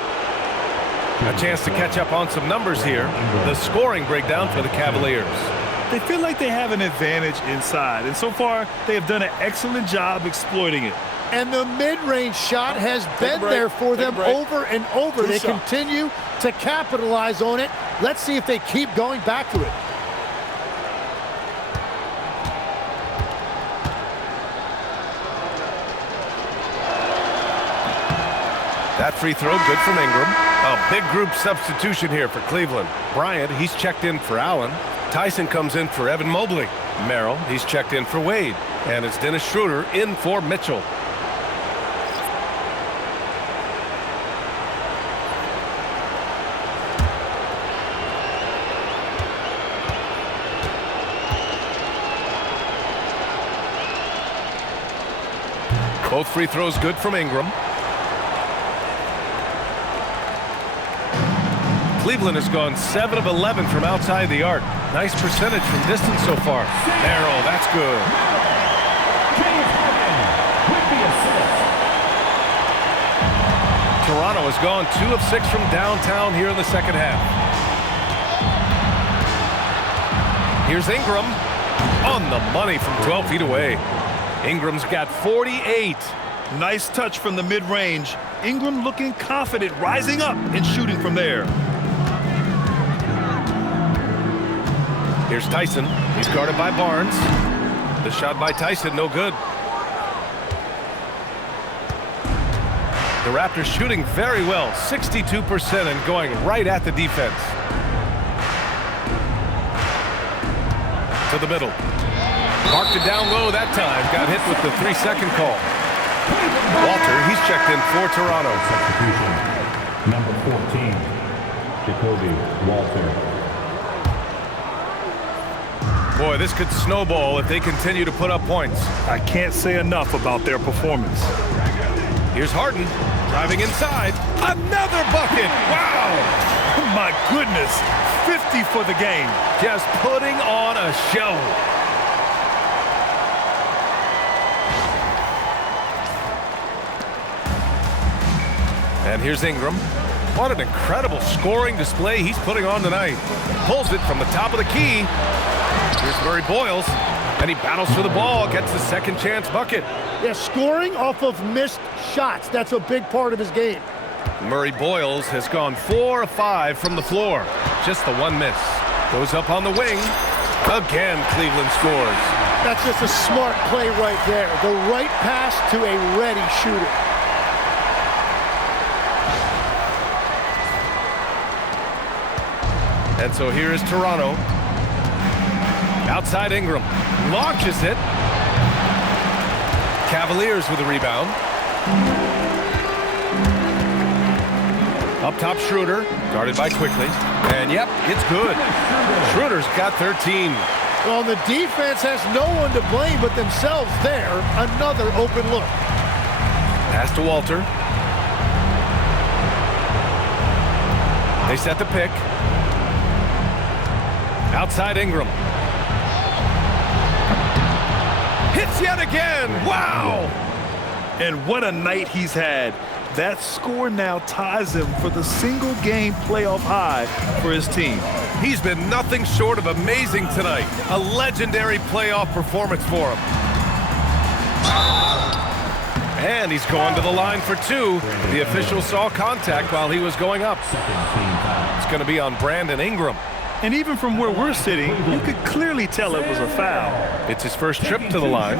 A chance to catch up on some numbers here. The scoring breakdown for the Cavaliers. They feel like they have an advantage inside, and so far they have done an excellent job exploiting it. And the mid-range shot has been there for them over and over. They continue to capitalize on it. Let's see if they keep going back to it. That free throw good from Ingram. A big group substitution here for Cleveland. Bryant, he's checked in for Allen. Tyson comes in for Evan Mobley. Merrill, he's checked in for Wade. And it's Dennis Schroeder in for Mitchell. Both free throws good from Ingram. Cleveland has gone 7 of 11 from outside the arc. Nice percentage from distance so far. Merrill, that's good. Toronto has gone 2 of 6 from downtown here in the second half. Here's Ingram on the money from 12 feet away. Ingram's got 48. Nice touch from the mid-range. Ingram looking confident, rising up and shooting from there. Here's Tyson. He's guarded by Barnes. The shot by Tyson, no good. The Raptors shooting very well, 62% and going right at the defense. To the middle. Marked it down low that time. Got hit with the 3-second call. Walter, he's checked in for Toronto. Substitution. Number 14, Jacoby Walter. Boy, this could snowball if they continue to put up points. I can't say enough about their performance. Here's Harden, driving inside. Another bucket! Wow! My goodness, 50 for the game. Just putting on a show. And here's Ingram. What an incredible scoring display he's putting on tonight. Pulls it from the top of the key. Here's Murray Boyles. And he battles for the ball, gets the second chance bucket. Yeah, scoring off of missed shots. That's a big part of his game. Murray Boyles has gone 4 of 5 from the floor. Just the one miss. Goes up on the wing. Again, Cleveland scores. That's just a smart play right there. The right pass to a ready shooter. And so here is Toronto. Outside Ingram. Launches it. Cavaliers with a rebound. Up top, Schroeder. Guarded by Quickly. And yep, it's good. Schroeder's got 13. Well, the defense has no one to blame but themselves there. Another open look. Pass to Walter. They set the pick. Outside Ingram. Hits yet again. Wow! And what a night he's had. That score now ties him for the single-game playoff high for his team. He's been nothing short of amazing tonight. A legendary playoff performance for him. And he's going to the line for 2. The official saw contact while he was going up. It's going to be on Brandon Ingram. And even from where we're sitting, you could clearly tell it was a foul. It's his first trip to the line.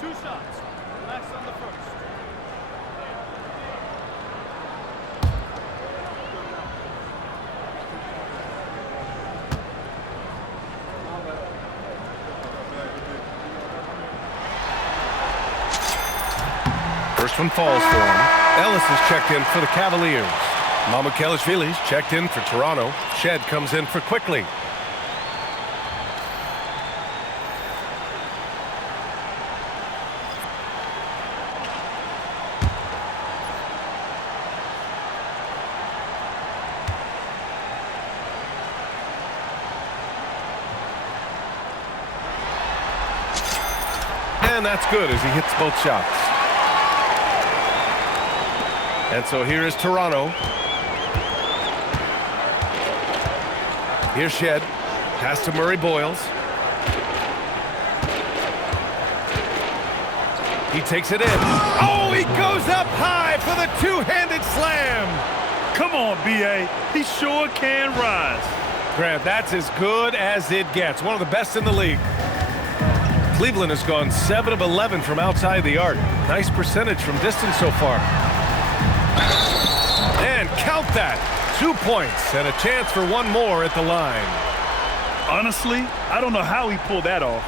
Two shots. Relax on the first. First one falls for him. Ellis is checked in for the Cavaliers. Mamukelashvili's checked in for Toronto. Shed comes in for Quickly. And that's good as he hits both shots. And so here is Toronto. Here's Shed. Pass to Murray Boyles. He takes it in. Oh, he goes up high for the two-handed slam. Come on, B.A. He sure can rise. Grant, that's as good as it gets. One of the best in the league. Cleveland has gone 7 of 11 from outside the arc. Nice percentage from distance so far. And count that. 2 points and a chance for one more at the line. Honestly, I don't know how he pulled that off.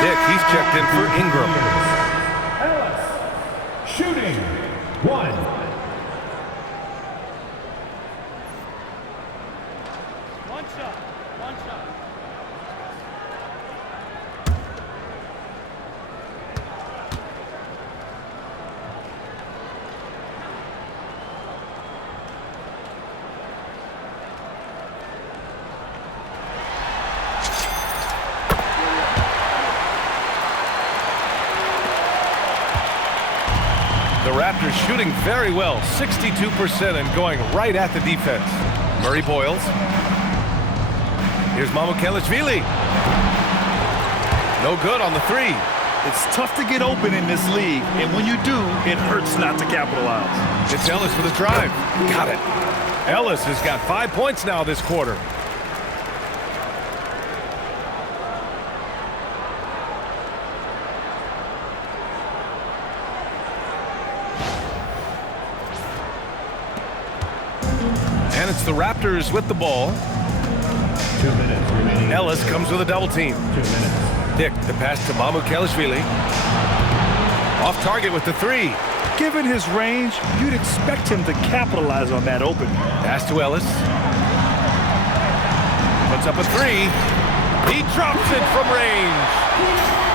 Dick, he's checked in for Ingram. Ellis, shooting, 1. One shot. The Raptors shooting very well, 62% and going right at the defense. Murray Boyles. Here's Mamukelashvili. No good on the 3. It's tough to get open in this league, and when you do, it hurts not to capitalize. It's Ellis with a drive. Got it. Ellis has got 5 points now this quarter. And it's the Raptors with the ball. 2 minutes remaining. Ellis comes with a double team. 2 minutes. Dick, the pass to Mamukelashvili. Off target with the 3. Given his range, you'd expect him to capitalize on that opening. Pass to Ellis. Puts up a 3. He drops it from range.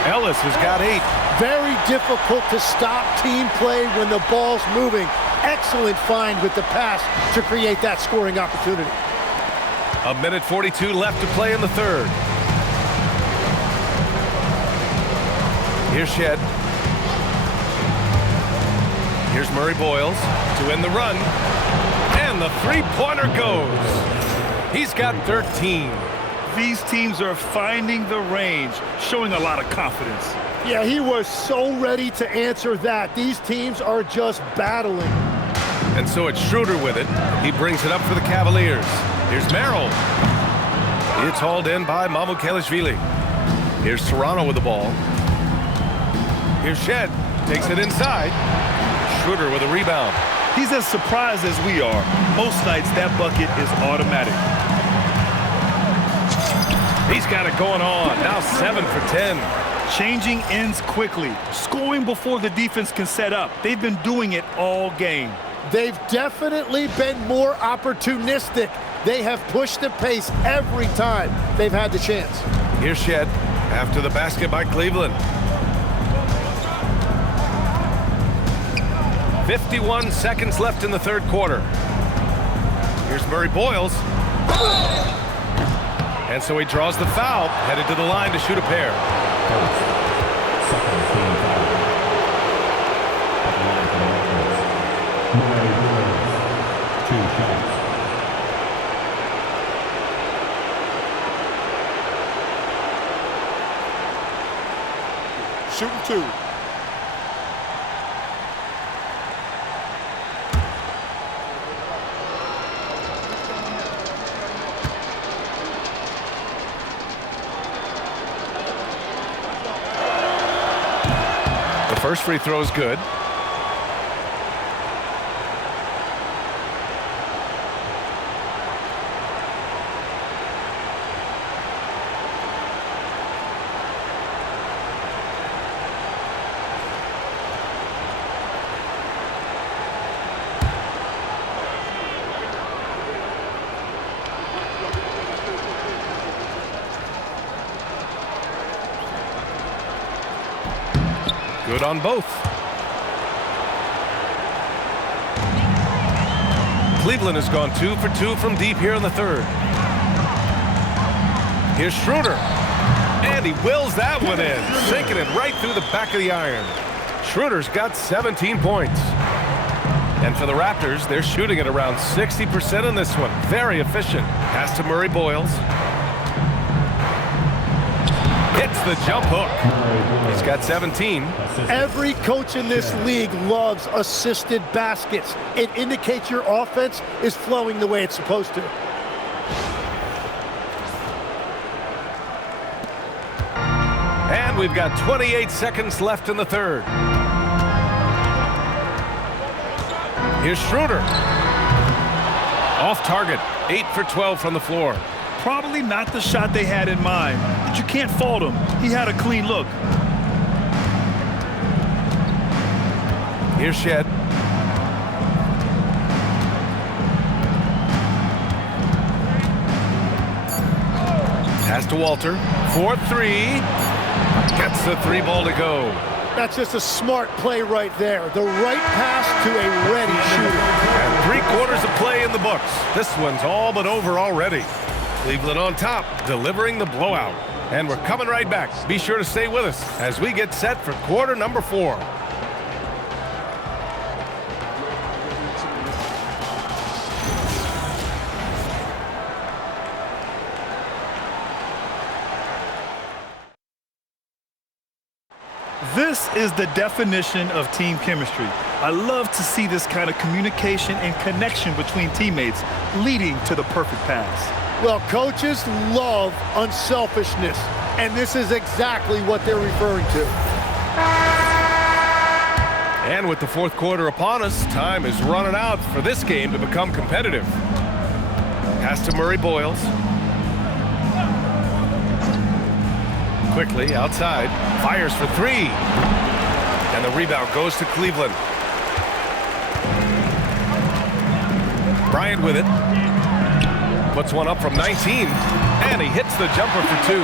Ellis has got 8. Very difficult to stop team play when the ball's moving. Excellent find with the pass to create that scoring opportunity. 1:42 left to play in the third. Here's Shed. Here's Murray Boyles to end the run. And the three-pointer goes. He's got 13. These teams are finding the range, showing a lot of confidence. Yeah, he was so ready to answer that. These teams are just battling. And so it's Schroeder with it. He brings it up for the Cavaliers. Here's Merrill. It's hauled in by Mamukelashvili. Here's Toronto with the ball. Here's Shed. Takes it inside. Schroeder with a rebound. He's as surprised as we are. Most nights, that bucket is automatic. He's got it going on. Now 7 for 10. Changing ends quickly. Scoring before the defense can set up. They've been doing it all game. They've definitely been more opportunistic. They have pushed the pace every time they've had the chance. Here's Shed after the basket by Cleveland. 51 seconds left in the third quarter. Here's Murray Boyles. And so he draws the foul, headed to the line to shoot a pair. Second team foul. At the line for the Raptors. Murray Boyles, 2 shots. Shooting 2. First free throw is good. Good on both. Cleveland has gone 2 for 2 from deep here in the third. Here's Schroeder. And he wills that one in, sinking it right through the back of the iron. Schroeder's got 17 points. And for the Raptors, they're shooting at around 60% in this one. Very efficient. Pass to Murray Boyles. Hits the jump hook. He's got 17. Every coach in this league loves assisted baskets. It indicates your offense is flowing the way it's supposed to. And we've got 28 seconds left in the third. Here's Schroeder. Off target. 8 for 12 from the floor. Probably not the shot they had in mind, but you can't fault him. He had a clean look. Here's Shed. Pass to Walter. 4-3. Gets the 3 ball to go. That's just a smart play right there. The right pass to a ready shooter. And 3 quarters of play in the books. This one's all but over already. Cleveland on top, delivering the blowout. And we're coming right back. Be sure to stay with us as we get set for quarter number 4. This is the definition of team chemistry. I love to see this kind of communication and connection between teammates leading to the perfect pass. Well, coaches love unselfishness, and this is exactly what they're referring to. And with the fourth quarter upon us, time is running out for this game to become competitive. Pass to Murray Boyles. Quickly outside, fires for 3. And the rebound goes to Cleveland. Bryant with it. Puts one up from 19. And he hits the jumper for two.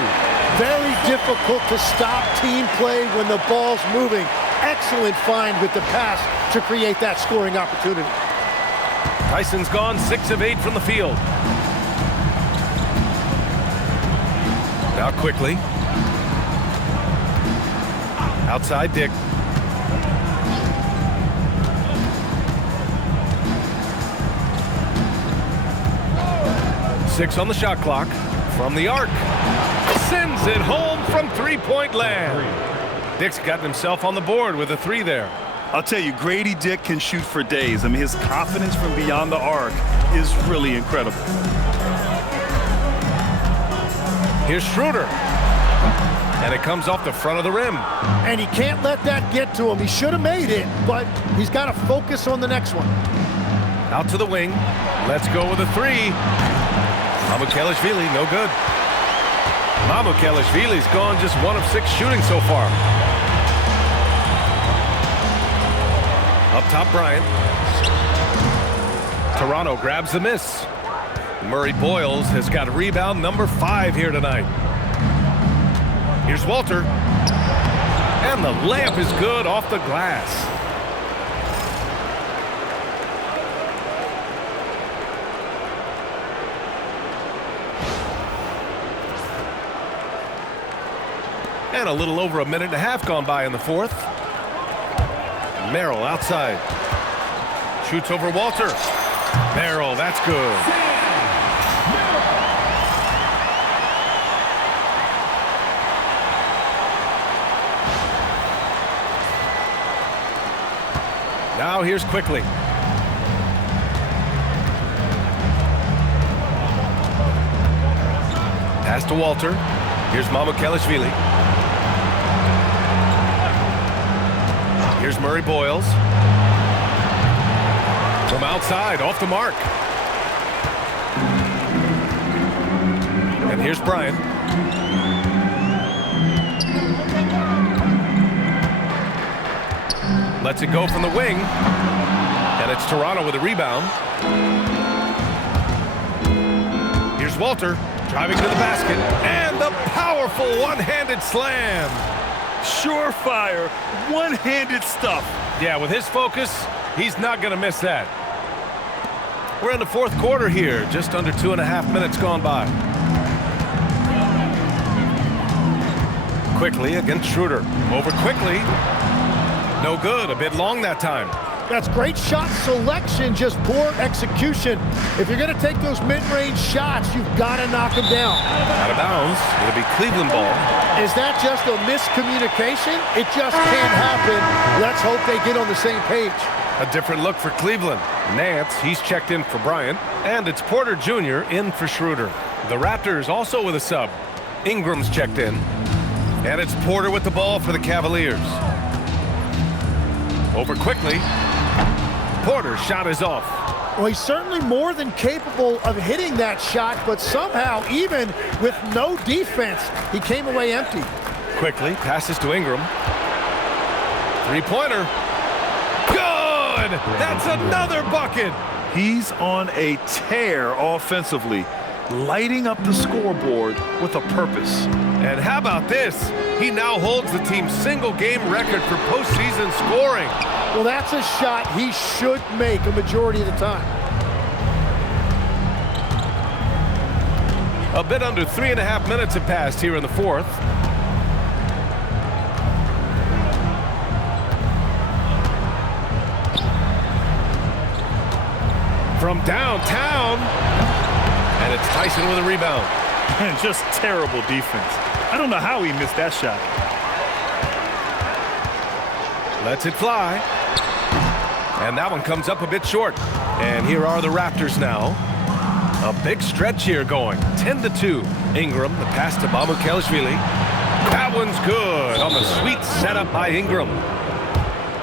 Very difficult to stop team play when the ball's moving. Excellent find with the pass to create that scoring opportunity. Tyson's gone 6 of 8 from the field. Now quickly. Outside Dick. Six on the shot clock. From the arc. Sends it home from three-point land. Dick's gotten himself on the board with a 3 there. I'll tell you, Grady Dick can shoot for days. I mean, his confidence from beyond the arc is really incredible. Here's Schroeder. And it comes off the front of the rim. And he can't let that get to him. He should have made it, but he's got to focus on the next one. Out to the wing. Let's go with a 3. Mamukelashvili, no good. Mamukelashvili's gone just 1 of 6 shooting so far. Up top, Bryant. Toronto grabs the miss. Murray Boyles has got rebound number 5 here tonight. Here's Walter. And the layup is good off the glass. And a little over a minute and a half gone by in the fourth. Merrill outside. Shoots over Walter. Merrill, that's good. Now here's Quickly. Pass to Walter. Here's Mamukelashvili. Here's Murray Boyles. From outside, off the mark. And here's Bryant. Lets it go from the wing. And it's Toronto with a rebound. Here's Walter, driving to the basket. And the powerful one-handed slam. Surefire, one-handed stuff. Yeah, with his focus, he's not going to miss that. We're in the fourth quarter here, just under 2.5 minutes gone by. Quickly against Schroeder. Over Quickly. No good, a bit long that time. That's great shot selection, just poor execution. If you're going to take those mid-range shots, you've got to knock them down. Out of bounds. It'll be Cleveland ball. Is that just a miscommunication? It just can't happen. Let's hope they get on the same page. A different look for Cleveland. Nance, he's checked in for Bryant. And it's Porter Jr. in for Schroeder. The Raptors also with a sub. Ingram's checked in. And it's Porter with the ball for the Cavaliers. Over Quickly. Porter's shot is off. Well, he's certainly more than capable of hitting that shot, but somehow, even with no defense, he came away empty. Quickly passes to Ingram. Three-pointer. Good! That's another bucket! He's on a tear offensively, lighting up the scoreboard with a purpose. And how about this? He now holds the team's single-game record for postseason scoring. Well, that's a shot he should make a majority of the time. A bit under 3.5 minutes have passed here in the fourth. From downtown, and it's Tyson with a rebound. And just terrible defense. I don't know how he missed that shot. Lets it fly. And that one comes up a bit short. And here are the Raptors now. A big stretch here going. 10-2. Ingram, the pass to Mamukelashvili. That one's good on the sweet setup by Ingram.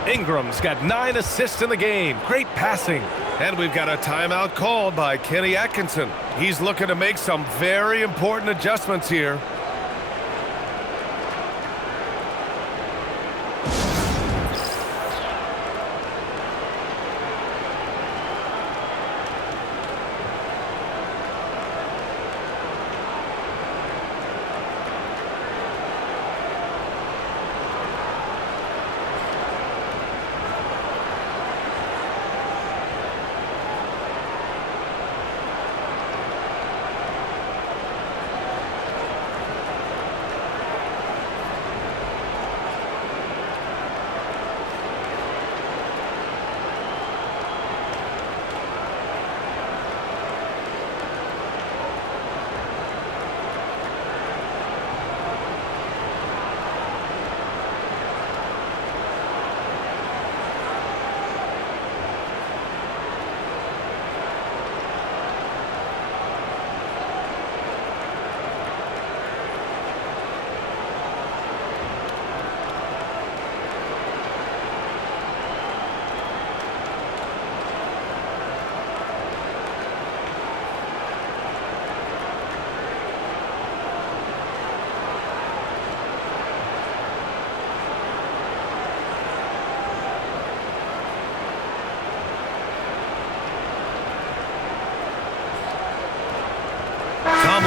Ingram's got 9 assists in the game. Great passing. And we've got a timeout called by Kenny Atkinson. He's looking to make some very important adjustments here.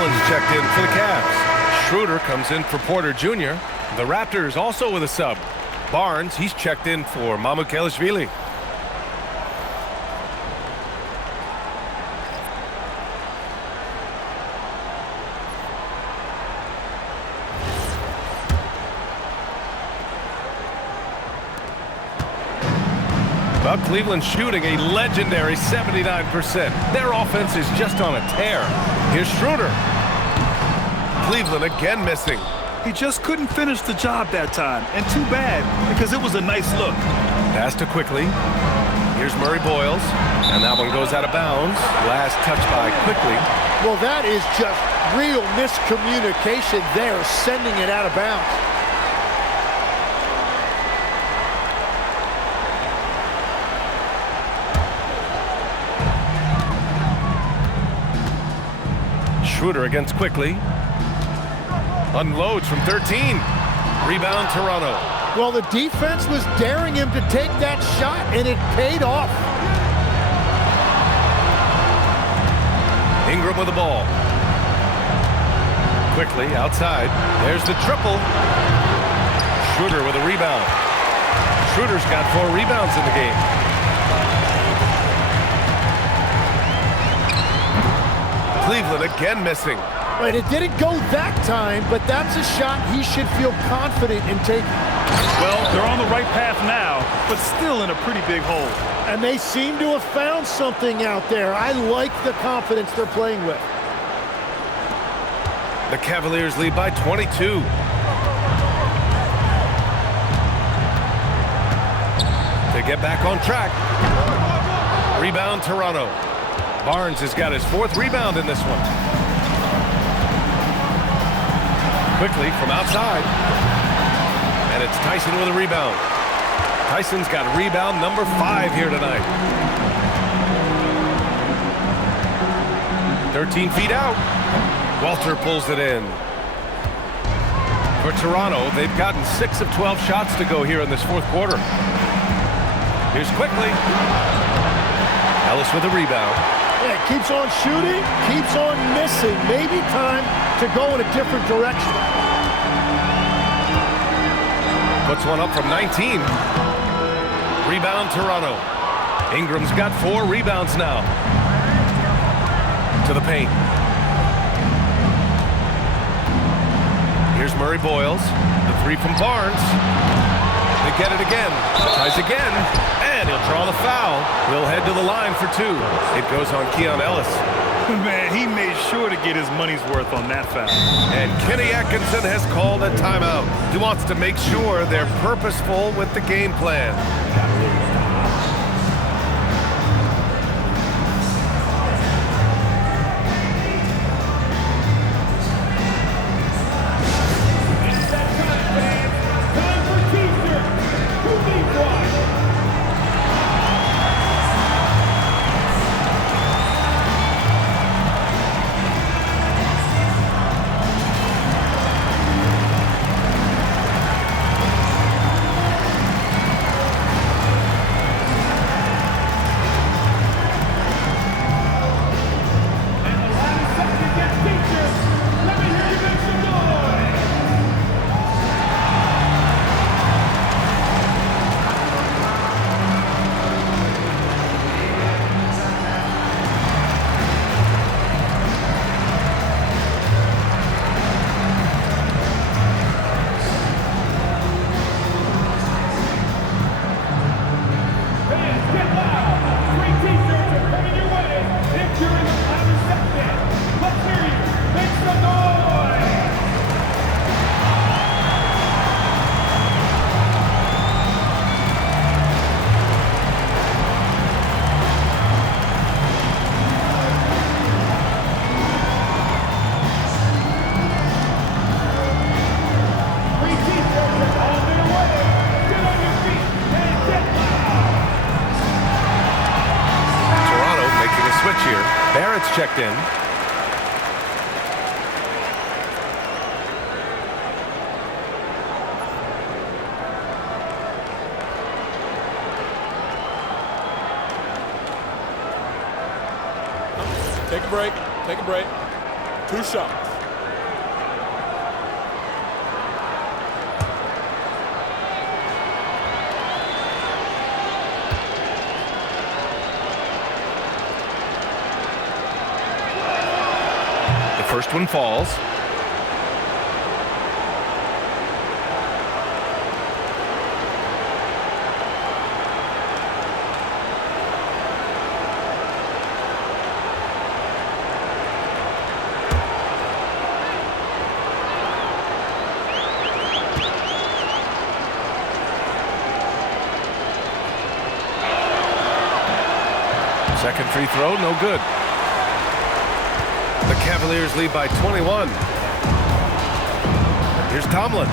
Garland's checked in for the Cavs. Schroeder comes in for Porter Jr. The Raptors also with a sub. Barnes, he's checked in for Mamukelashvili. Well, Cleveland shooting a legendary 79%. Their offense is just on a tear. Here's Schroeder. Cleveland again missing. He just couldn't finish the job that time, and too bad, because it was a nice look. Pass to Quickly. Here's Murray Boyles, and that one goes out of bounds. Last touch by Quickly. Well, that is just real miscommunication there, sending it out of bounds. Schroeder against Quickly. Unloads from 13. Rebound Toronto. Well, the defense was daring him to take that shot, and it paid off. Ingram with the ball. Quickly outside. There's the triple. Schroeder with a rebound. Schroeder's got 4 rebounds in the game. Cleveland again missing. Right, it didn't go that time, but that's a shot he should feel confident in taking. Well, they're on the right path now, but still in a pretty big hole. And they seem to have found something out there. I like the confidence they're playing with. The Cavaliers lead by 22. To get back on track. Rebound Toronto. Barnes has got his 4th rebound in this one. Quickly from outside. And it's Tyson with a rebound. Tyson's got rebound number 5 here tonight. 13 feet out. Walter pulls it in. For Toronto, they've gotten 6 of 12 shots to go here in this 4th quarter. Here's Quickly. Ellis with a rebound. Yeah, keeps on shooting, keeps on missing. Maybe time to go in a different direction. Puts one up from 19. Rebound Toronto. Ingram's got 4 rebounds now. To the paint. Here's Murray Boyles. The 3 from Barnes. They get it again. Tries again. And he'll draw the foul. He'll head to the line for 2. It goes on Keon Ellis. Man, he made sure to get his money's worth on that foul. And Kenny Atkinson has called a timeout. He wants to make sure they're purposeful with the game plan. Barrett's checked in. Take a break. Take a break. 2 shots. The first one falls. Second free throw, no good. The Cavaliers lead by 21. Here's Tomlin.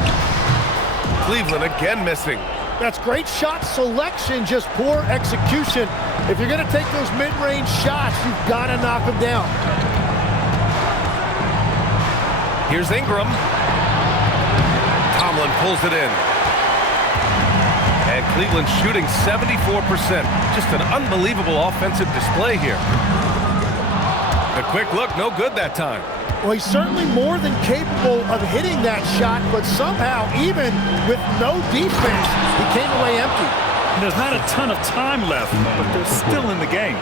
Cleveland again missing. That's great shot selection, just poor execution. If you're going to take those mid-range shots, you've got to knock them down. Here's Ingram. Tomlin pulls it in. And Cleveland shooting 74%. Just an unbelievable offensive display here. The quick look, no good that time. Well, he's certainly more than capable of hitting that shot, but somehow, even with no defense, he came away empty. And there's not a ton of time left, but they're still in the game.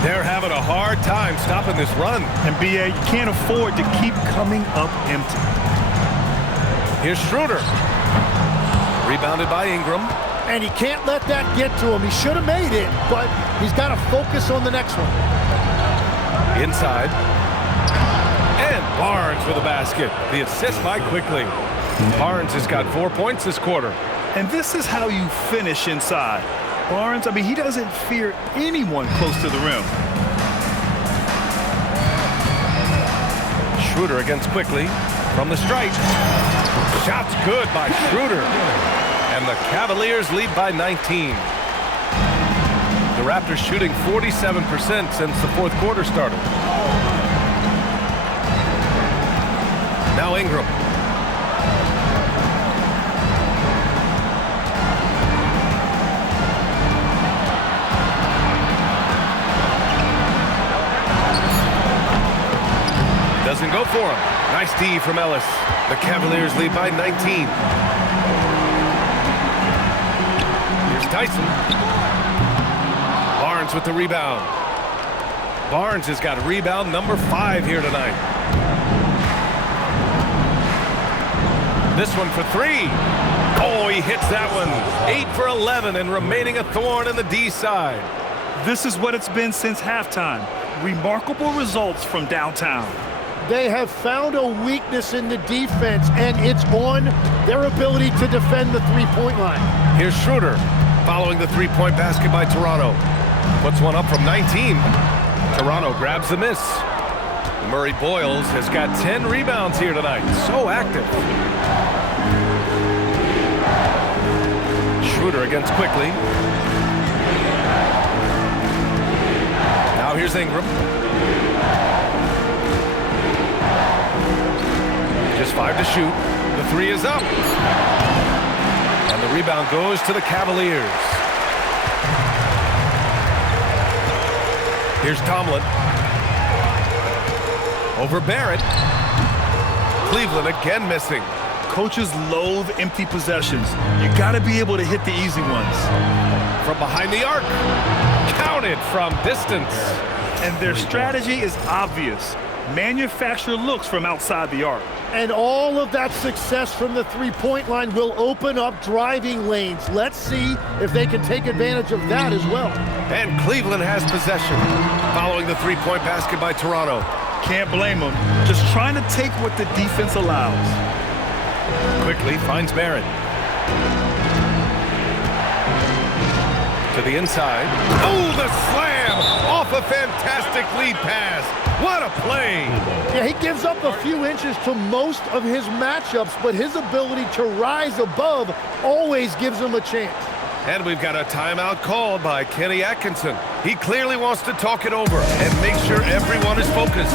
They're having a hard time stopping this run. And B.A., you can't afford to keep coming up empty. Here's Schroeder. Rebounded by Ingram. And he can't let that get to him. He should have made it, but he's got to focus on the next one. Inside. And Barnes with a basket. The assist by Quickly. Barnes has got 4 points this quarter. And this is how you finish inside. Barnes, I mean, he doesn't fear anyone close to the rim. Schroeder against Quickly from the stripe. Shot's good by Schroeder. And the Cavaliers lead by 19. The Raptors shooting 47% since the fourth quarter started. Now Ingram. Doesn't go for him. Nice D from Ellis. The Cavaliers lead by 19. Here's Tyson. Barnes with the rebound. Barnes has got rebound number 5 here tonight. This one for 3. Oh, he hits that one. 8 for 11 and remaining a thorn in the D side. This is what it's been since halftime. Remarkable results from downtown. They have found a weakness in the defense, and it's on their ability to defend the three-point line. Here's Schroeder following the three-point basket by Toronto. Puts one up from 19. Toronto grabs the miss. Murray Boyles has got 10 rebounds here tonight. So active. Schroeder against Quickly. Now here's Ingram. Just 5 to shoot. The 3 is up. And the rebound goes to the Cavaliers. Here's Tomlin. Over Barrett. Cleveland again missing. Coaches loathe empty possessions. You got to be able to hit the easy ones. From behind the arc. Counted from distance. And their strategy is obvious. Manufacture looks from outside the arc. And all of that success from the three-point line will open up driving lanes. Let's see if they can take advantage of that as well. And Cleveland has possession following the three-point basket by Toronto. Can't blame them. Just trying to take what the defense allows. Quickly finds Barrett. To the inside. Oh, the slam off a fantastic lead pass. What a play. Yeah, he gives up a few inches to most of his matchups, but his ability to rise above always gives him a chance. And we've got a timeout called by Kenny Atkinson. He clearly wants to talk it over and make sure everyone is focused.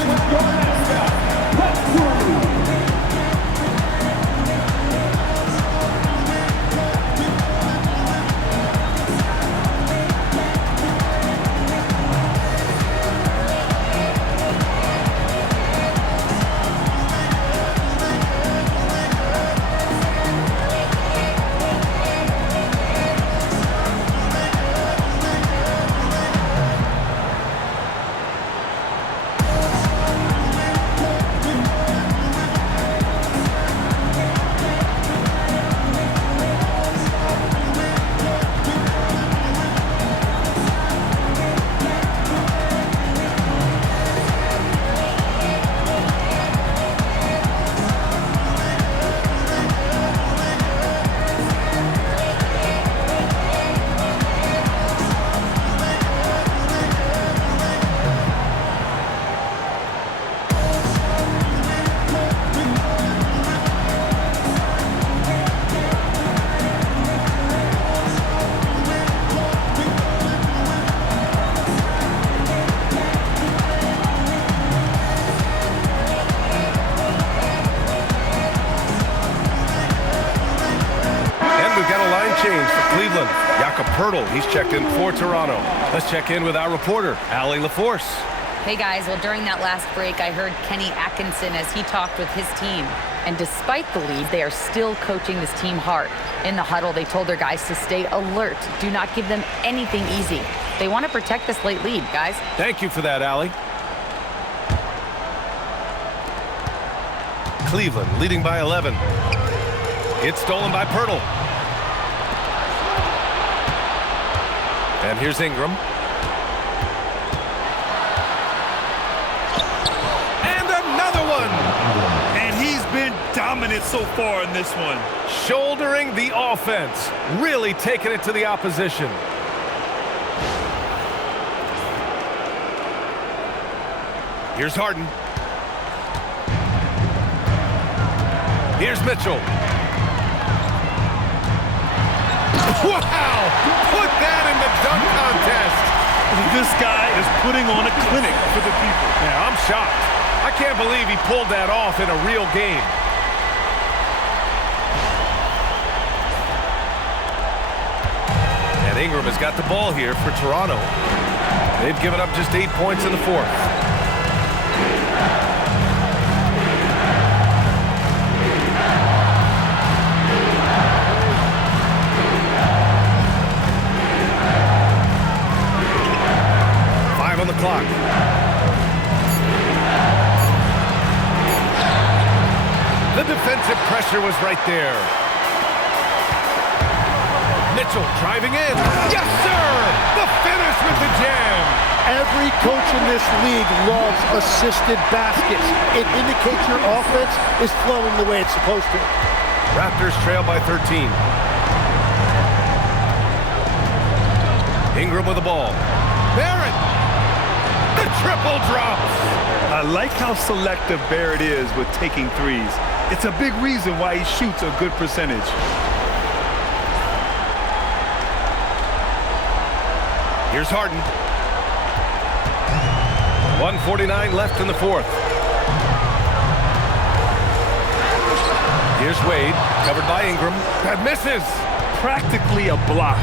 Pirtle. He's checked in for Toronto. Let's check in with our reporter, Allie LaForce. Hey guys, well during that last break, I heard Kenny Atkinson as he talked with his team. And despite the lead, they are still coaching this team hard. In the huddle, they told their guys to stay alert. Do not give them anything easy. They want to protect this late lead, guys. Thank you for that, Allie. Cleveland leading by 11. It's stolen by Pirtle. And here's Ingram. And another one! And he's been dominant so far in this one. Shouldering the offense. Really taking it to the opposition. Here's Harden. Here's Mitchell. Wow! Put that in the dunk contest. This guy is putting on a clinic for the people. Yeah, I'm shocked. I can't believe he pulled that off in a real game. And Ingram has got the ball here for Toronto. They've given up just 8 points in the fourth. On the clock. The defensive pressure was right there. Mitchell driving in. Yes, sir! The finish with the jam. Every coach in this league loves assisted baskets. It indicates your offense is flowing the way it's supposed to. Raptors trail by 13. Ingram with the ball. Barrett! The triple drops. I like how selective Barrett is with taking threes. It's a big reason why he shoots a good percentage. Here's Harden. 1:49 left in the fourth. Here's Wade, covered by Ingram. That misses. Practically a block.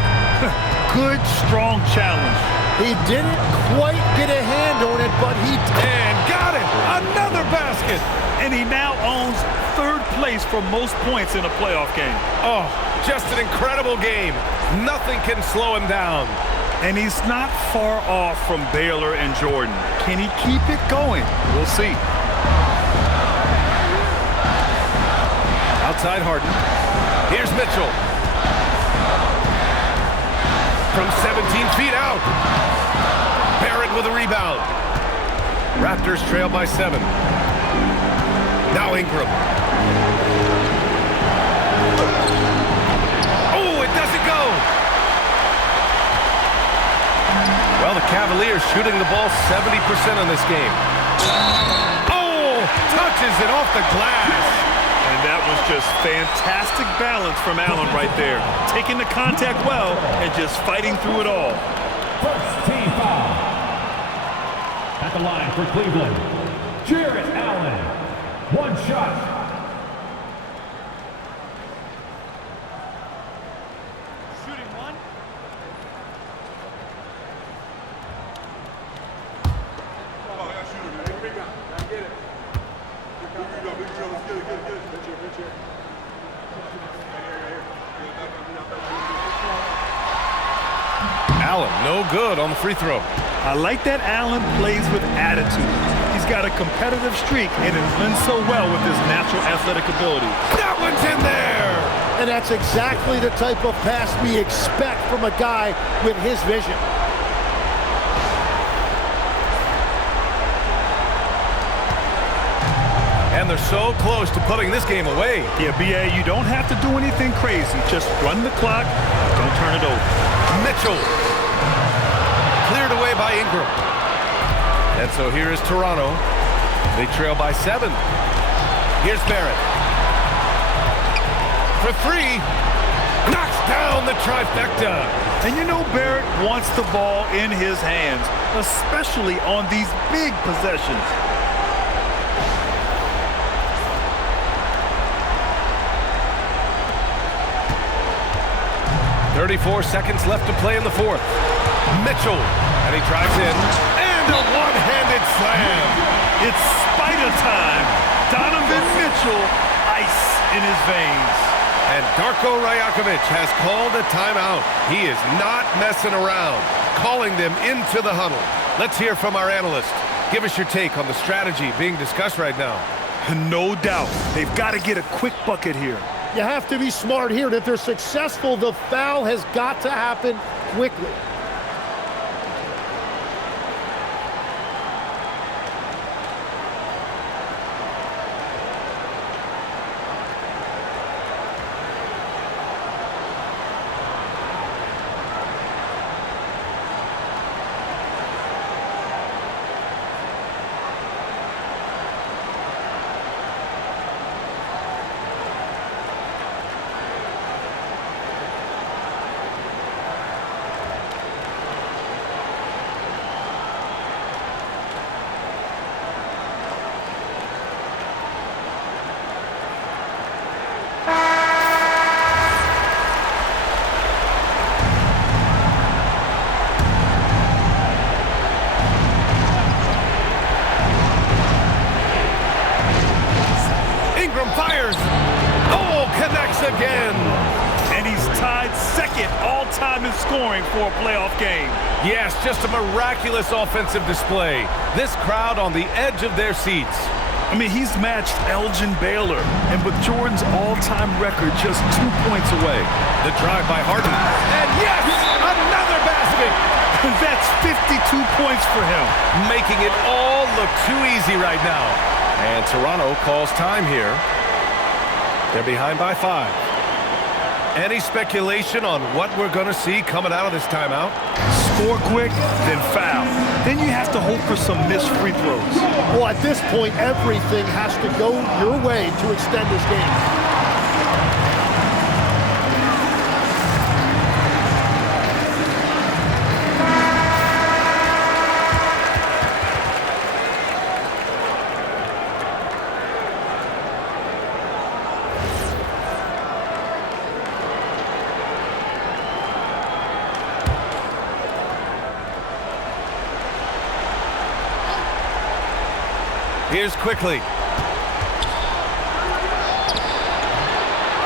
Good, strong challenge. He didn't quite get a hand on it, but he And got it! Another basket! And he now owns third place for most points in a playoff game. Oh, just an incredible game. Nothing can slow him down. And he's not far off from Baylor and Jordan. Can he keep it going? We'll see. Outside Harden. Here's Mitchell. From 17 feet out. Barrett with a rebound. Raptors trail by 7. Now Ingram. Oh, it doesn't go. Well, the Cavaliers shooting the ball 70% in this game. Oh, touches it off the glass. And that was just fantastic balance from Allen right there. Taking the contact well and just fighting through it all. First team foul. At the line for Cleveland, Jarrett Allen. One shot. Shooting one. Allen, no good on the free throw. I like that Allen plays with attitude. He's got a competitive streak, and it blends so well with his natural athletic ability. That one's in there! And that's exactly the type of pass we expect from a guy with his vision. And they're so close to putting this game away. Yeah, B.A., you don't have to do anything crazy. Just run the clock. Don't turn it over. Mitchell. Cleared away by Ingram. And so here is Toronto. They trail by 7. Here's Barrett. For 3. Knocks down the trifecta. And you know Barrett wants the ball in his hands, especially on these big possessions. 34 seconds left to play in the fourth. Mitchell, and he drives in, and a one-handed slam. It's spider time. Donovan Mitchell, ice in his veins. And Darko Rajakovic has called a timeout. He is not messing around, calling them into the huddle. Let's hear from our analyst. Give us your take on the strategy being discussed right now. No doubt. They've got to get a quick bucket here. You have to be smart here. If they're successful, the foul has got to happen quickly. Fires. Oh, connects again. And he's tied second all-time in scoring for a playoff game. Yes, just a miraculous offensive display. This crowd on the edge of their seats. I mean, he's matched Elgin Baylor, and with Jordan's all-time record just 2 points away. The drive by Harden. And yes, another basket. That's 52 points for him. Making it all look too easy right now. And Toronto calls time here. They're behind by 5. Any speculation on what we're going to see coming out of this timeout? Score quick, then foul. Then you have to hope for some missed free throws. Well, at this point, everything has to go your way to extend this game. Here's quickly.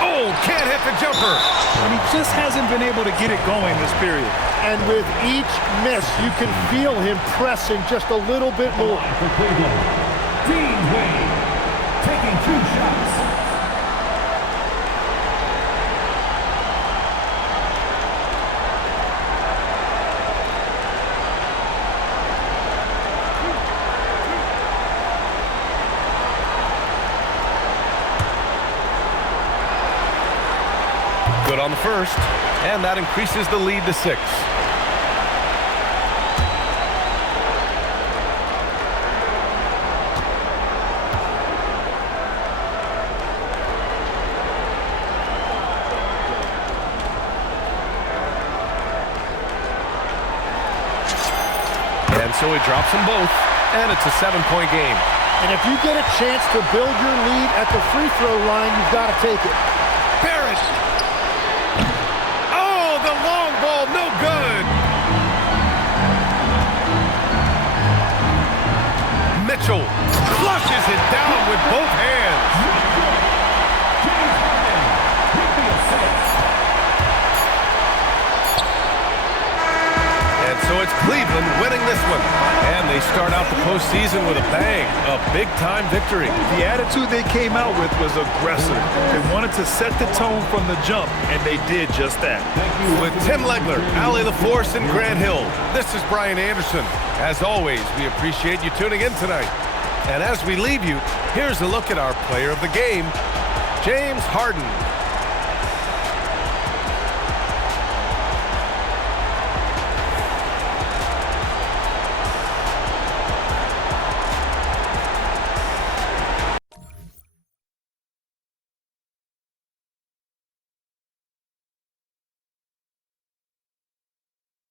Oh, can't hit the jumper. And he just hasn't been able to get it going this period. And with each miss, you can feel him pressing just a little bit more. For Cleveland, Dean Wade taking 2 shots. Good on the first, and that increases the lead to 6. And so he drops them both, and it's a 7-point game. And if you get a chance to build your lead at the free throw line, you've got to take it. Barrett. Oh, the long ball, no good. Mitchell flushes it down with both hands. And so it's Cleveland winning this one. And they start out the postseason with a bang, a big-time victory. The attitude they came out with was aggressive. They wanted to set the tone from the jump, and they did just that. With Tim Legler, Allie LaForce, and Grant Hill, this is Brian Anderson. As always, we appreciate you tuning in tonight. And as we leave you, here's a look at our player of the game, James Harden.